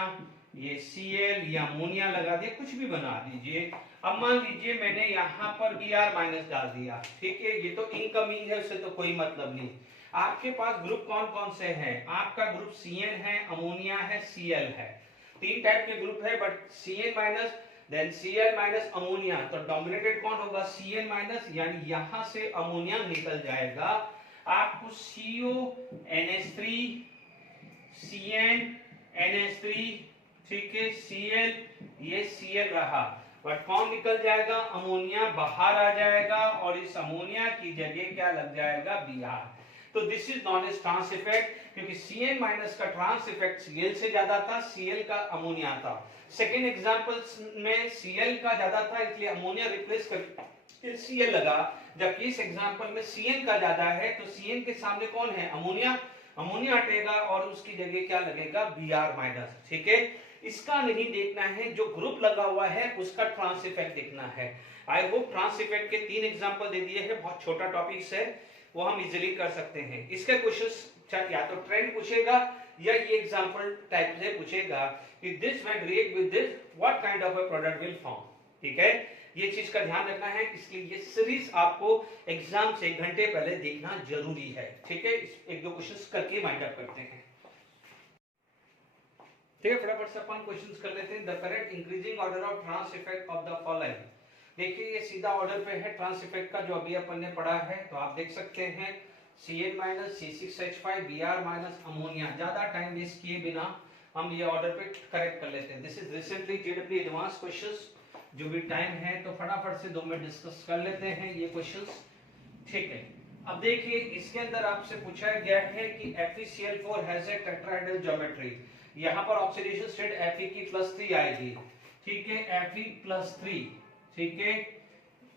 ये Cl, ये अमोनिया लगा दिया, कुछ भी बना दीजिए। अब मान लीजिए मैंने यहाँ पर Br माइनस डाल दिया। ठीक है, ये तो इनकमिंग है, उससे तो कोई मतलब नहीं। आपके पास ग्रुप कौन कौन से हैं? आपका ग्रुप Cn है, अमोनिया है, Cl है, तीन टाइप के ग्रुप है, but Cn minus than Cl minus ammonia, तो डोमिनेटेड कौन होगा? Cn माइनस, यानी यहां से अमोनिया निकल जाएगा। आपको CO NH3 Cn NH3, ठीक है, Cl, ये Cl रहा, बट कौन निकल जाएगा? अमोनिया बाहर आ जाएगा और इस अमोनिया की जगह क्या लग जाएगा? Br। तो this is non as trans effect, क्योंकि Cn माइनस का ट्रांस इफेक्ट Cl से ज्यादा था, Cl का अमोनिया था। सेकेंड एग्जांपल में Cl का ज्यादा था, इसलिए अमोनिया रिप्लेस कर Cl लगा, जबकि इस एग्जांपल में Cn का ज्यादा है, तो Cn के सामने कौन है? अमोनिया, अमोनिया हटेगा और उसकी जगह क्या लगेगा? Br minus. ठीक है, इसका नहीं देखना है, जो ग्रुप लगा हुआ है उसका ट्रांस इफेक्ट देखना है। आई होप ट्रांस इफेक्ट के 3 एग्जांपल दे दिए हैं, बहुत छोटा टॉपिक है, वो हम इजीली कर सकते हैं। इसके क्वेश्चंस या तो ट्रेंड पूछेगा या ये एग्जांपल टाइप से पूछेगा कि this when react with this what kind of a product will form. ठीक है, ये चीज का ध्यान रखना है, इसलिए ये सीरीज आपको एग्जाम से 1 घंटे पहले देखना जरूरी है। ठीक है, एक दो क्वेश्चंस करके वाइंड अप करते हैं। ठीक है, फटाफट से अपन क्वेश्चंस कर लेते हैं। The correct increasing order of trans effect of the following. देखिए ये सीधा ऑर्डर पे है ट्रांस इफेक्ट का, जो अभी अपन ने पढ़ा है, तो आप देख सकते हैं Cn minus C6H5 Br minus ammonia. ज्यादा टाइम वेस्ट किए बिना हम ये ऑर्डर पे करेक्ट कर लेते हैं। This is recently JEE advance questions, जो भी टाइम है तो फटाफट से 2 मिनट डिस्कस कर लेते हैं ये क्वेश्चंस। ठीक है, अब देखिए इसके अंदर आपसे पूछा गया है कि FeCl4 has A tetrahedral geometry. यहाँ पर ऑक्सीडेशन स्टेट Fe की +3 आएगी। ठीक है, Fe+3, ठीक है,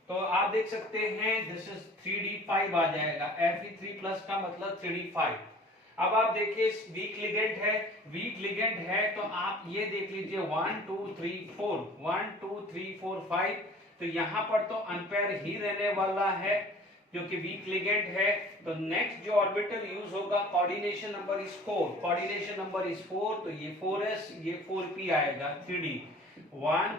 तो आप देख सकते हैं दिस इज 3d5 आ जाएगा। Fe3+ का मतलब 3d5। अब आप देखिए वीक लिगेंड है, वीक लिगेंड है तो आप ये देख लीजिए 1 2 3 4 1 2 3 4 5, तो यहाँ पर तो अनपेयर ही रहने वाला है क्योंकि वीक लिगेंड है। तो नेक्स्ट जो ऑर्बिटल यूज होगा, coordination number is 4, coordination number is 4, तो ये 4s, ये 4p आएगा, 3d 1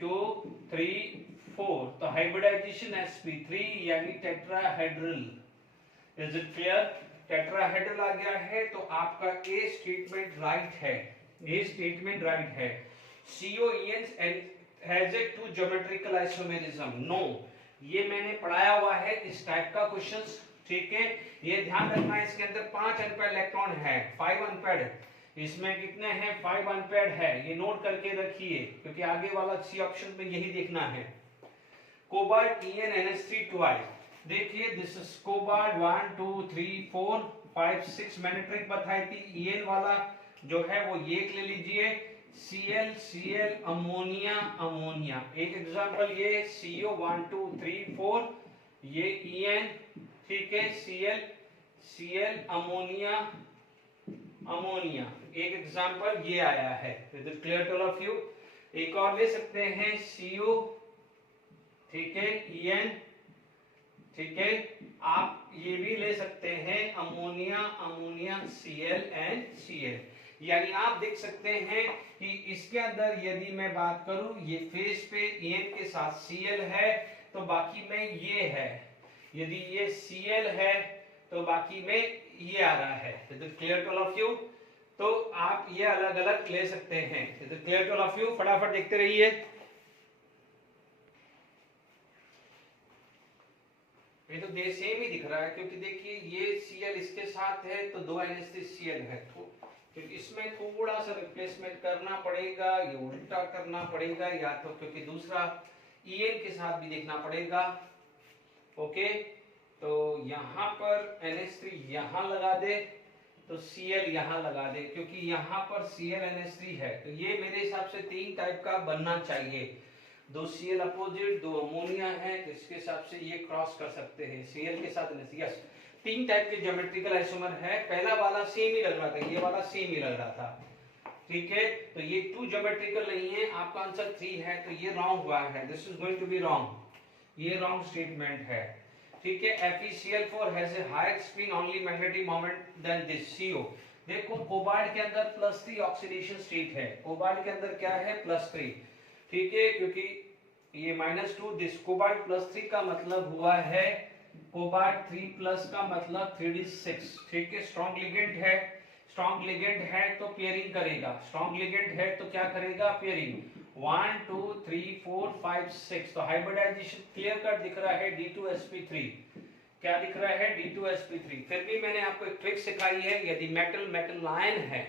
2 3 4, तो हाइब्रिडाइजेशन sp3 यानी tetrahedral. Is it clear? Tetrahedral आ गया है तो आपका ए स्टेटमेंट राइट है, ए स्टेटमेंट राइट है। COEN has a 2 geometrical isomerism. No, ये मैंने पढ़ाया हुआ है इस टाइप का क्वेश्चंस। ठीक है, ये ध्यान रखना है, इसके अंदर 5 अनपेयर्ड इलेक्ट्रॉन है, 5 अनपेयर्ड, इसमें कितने हैं? 5 अनपेयर्ड है, ये नोट करके रखिए क्योंकि आगे वाला सी ऑप्शन में यही देखना है। कोबाल्ट En NH3 ट्वाइस, देखिए दिस इज कोबाल्ट 1 2 3 4 5 6 मैंने ट्रिक बताई थी। En वाला जो है वो ये ले लीजिए, Cl Cl अमोनिया अमोनिया। एक एग्जांपल ये CO 1 2 3 4, ये En, ठीक है, Cl Cl अमोनिया अमोनिया। एक एग्जांपल ये आया है। Is it clear to all of you? एक और ले सकते हैं CO, ठीक है, En, ठीक है, आप ये भी ले सकते हैं ammonia ammonia Cl and Cl। यानी आप देख सकते हैं कि इसके अंदर यदि मैं बात करूं, ये फेस पे En के साथ Cl है तो बाकी में ये है, यदि ये Cl है तो बाकी में ये आ रहा है। Is it clear to all of you? तो आप ये अलग अलग ले सकते हैं। Is it clear to all of you? फटाफट देखते रहिए। ये तो सेम ही दिख रहा है क्योंकि देखिए ये Cl इसके साथ है तो 2 NH3Cl है, तो इसमें थोड़ा सा रिप्लेसमेंट करना पड़ेगा, ये उल्टा करना पड़ेगा, या तो क्योंकि दूसरा En के साथ भी देखना पड़ेगा। ओके, तो यहाँ पर NH3 यहाँ लगा दे तो Cl यहाँ लगा दे, क्योंकि यहाँ पर ClNH3 है, तो ये मेरे हिसाब से 3 टाइप का बनना चाहिए। 2 Cl अपोजिट, 2 अमोनिया है, तो इसके हिसाब से ये क्रॉस कर सकते हैं Cl के साथ NH3। यस, 3 टाइप के ज्योमेट्रिकल आइसोमर है। पहला वाला सेम ही लग रहा था, ये वाला सेम ही लग रहा था, ठीक है। तो ये 2 ज्योमेट्रिकल नहीं है, आपका आंसर 3 है, तो ये रॉन्ग हुआ है। This is going to be wrong, ये रॉन्ग स्टेटमेंट है, ठीक है। FeCl4 has a higher spin only magnetic moment than this CO। देखो कोबाल्ट के अंदर +3 ऑक्सीडेशन स्टेट है, कोबाल्ट के अंदर क्या है +3, ठीक है, क्योंकि ये -2 दिस कोबाल्ट +3 का मतलब हुआ है कोबाल्ट 3+ का मतलब 3d6, ठीक है। स्ट्रॉन्ग लिगेंड है, स्ट्रॉन्ग लिगेंड है तो पेयरिंग करेगा, स्ट्रॉन्ग लिगेंड है तो क्या करेगा पेयरिंग। 1 2 3 4 5 6, तो हाइब्रिडाइजेशन क्लियर कट दिख रहा है D2sp3, क्या दिख रहा है D2sp3। फिर भी मैंने आपको एक ट्रिक सिखाई है, यदि मेटल मेटल आयन है,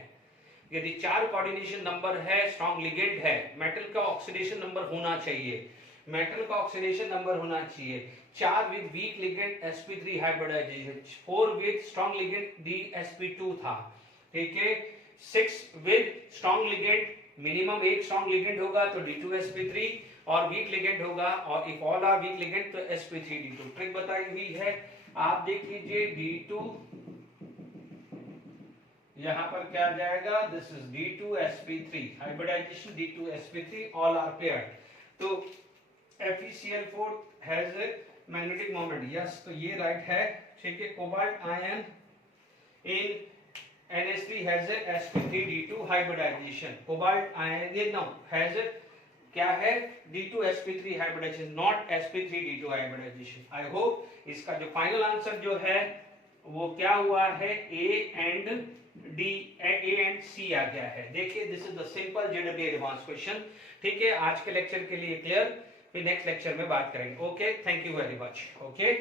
यदि 4 कोऑर्डिनेशन नंबर है, स्ट्रॉन्ग लिगेंड है, मेटल का ऑक्सीडेशन नंबर होना चाहिए, मेटल का ऑक्सीडेशन नंबर होना चाहिए 4 with weak ligand sp3 hybridization, 4 with strong ligand DsP2 था, ठीक है। 6 विद स्ट्रॉन्ग लिगेंड, मिनिमम एक स्ट्रॉन्ग लिगेंड होगा तो D2sp3, और वीक लिगेंड होगा, और if all are weak ligand तो sp3D2। ट्रिक बताई हुई है, आप देख लीजिए D2 यहाँ पर क्या आ जाएगा, this is D2sp3 hybridization D2sp3 all are paired. तो FeCl4 has a magnetic moment, yes, तो ये राइट है, ठीक है। Cobalt ion in NH3 has a sp3D2 hybridization, cobalt ion ये नो हैज क्या है D2sp3 hybridization, not sp3D2 hybridization। I hope इसका जो फाइनल आंसर जो है वो क्या हुआ है, A एंड C आ गया है। देखिए this is the simple JEE advance question, ठीक है। आज के लेक्चर के लिए क्लियर, फिर नेक्स्ट लेक्चर में बात करेंगे। Okay, thank you very much. Okay.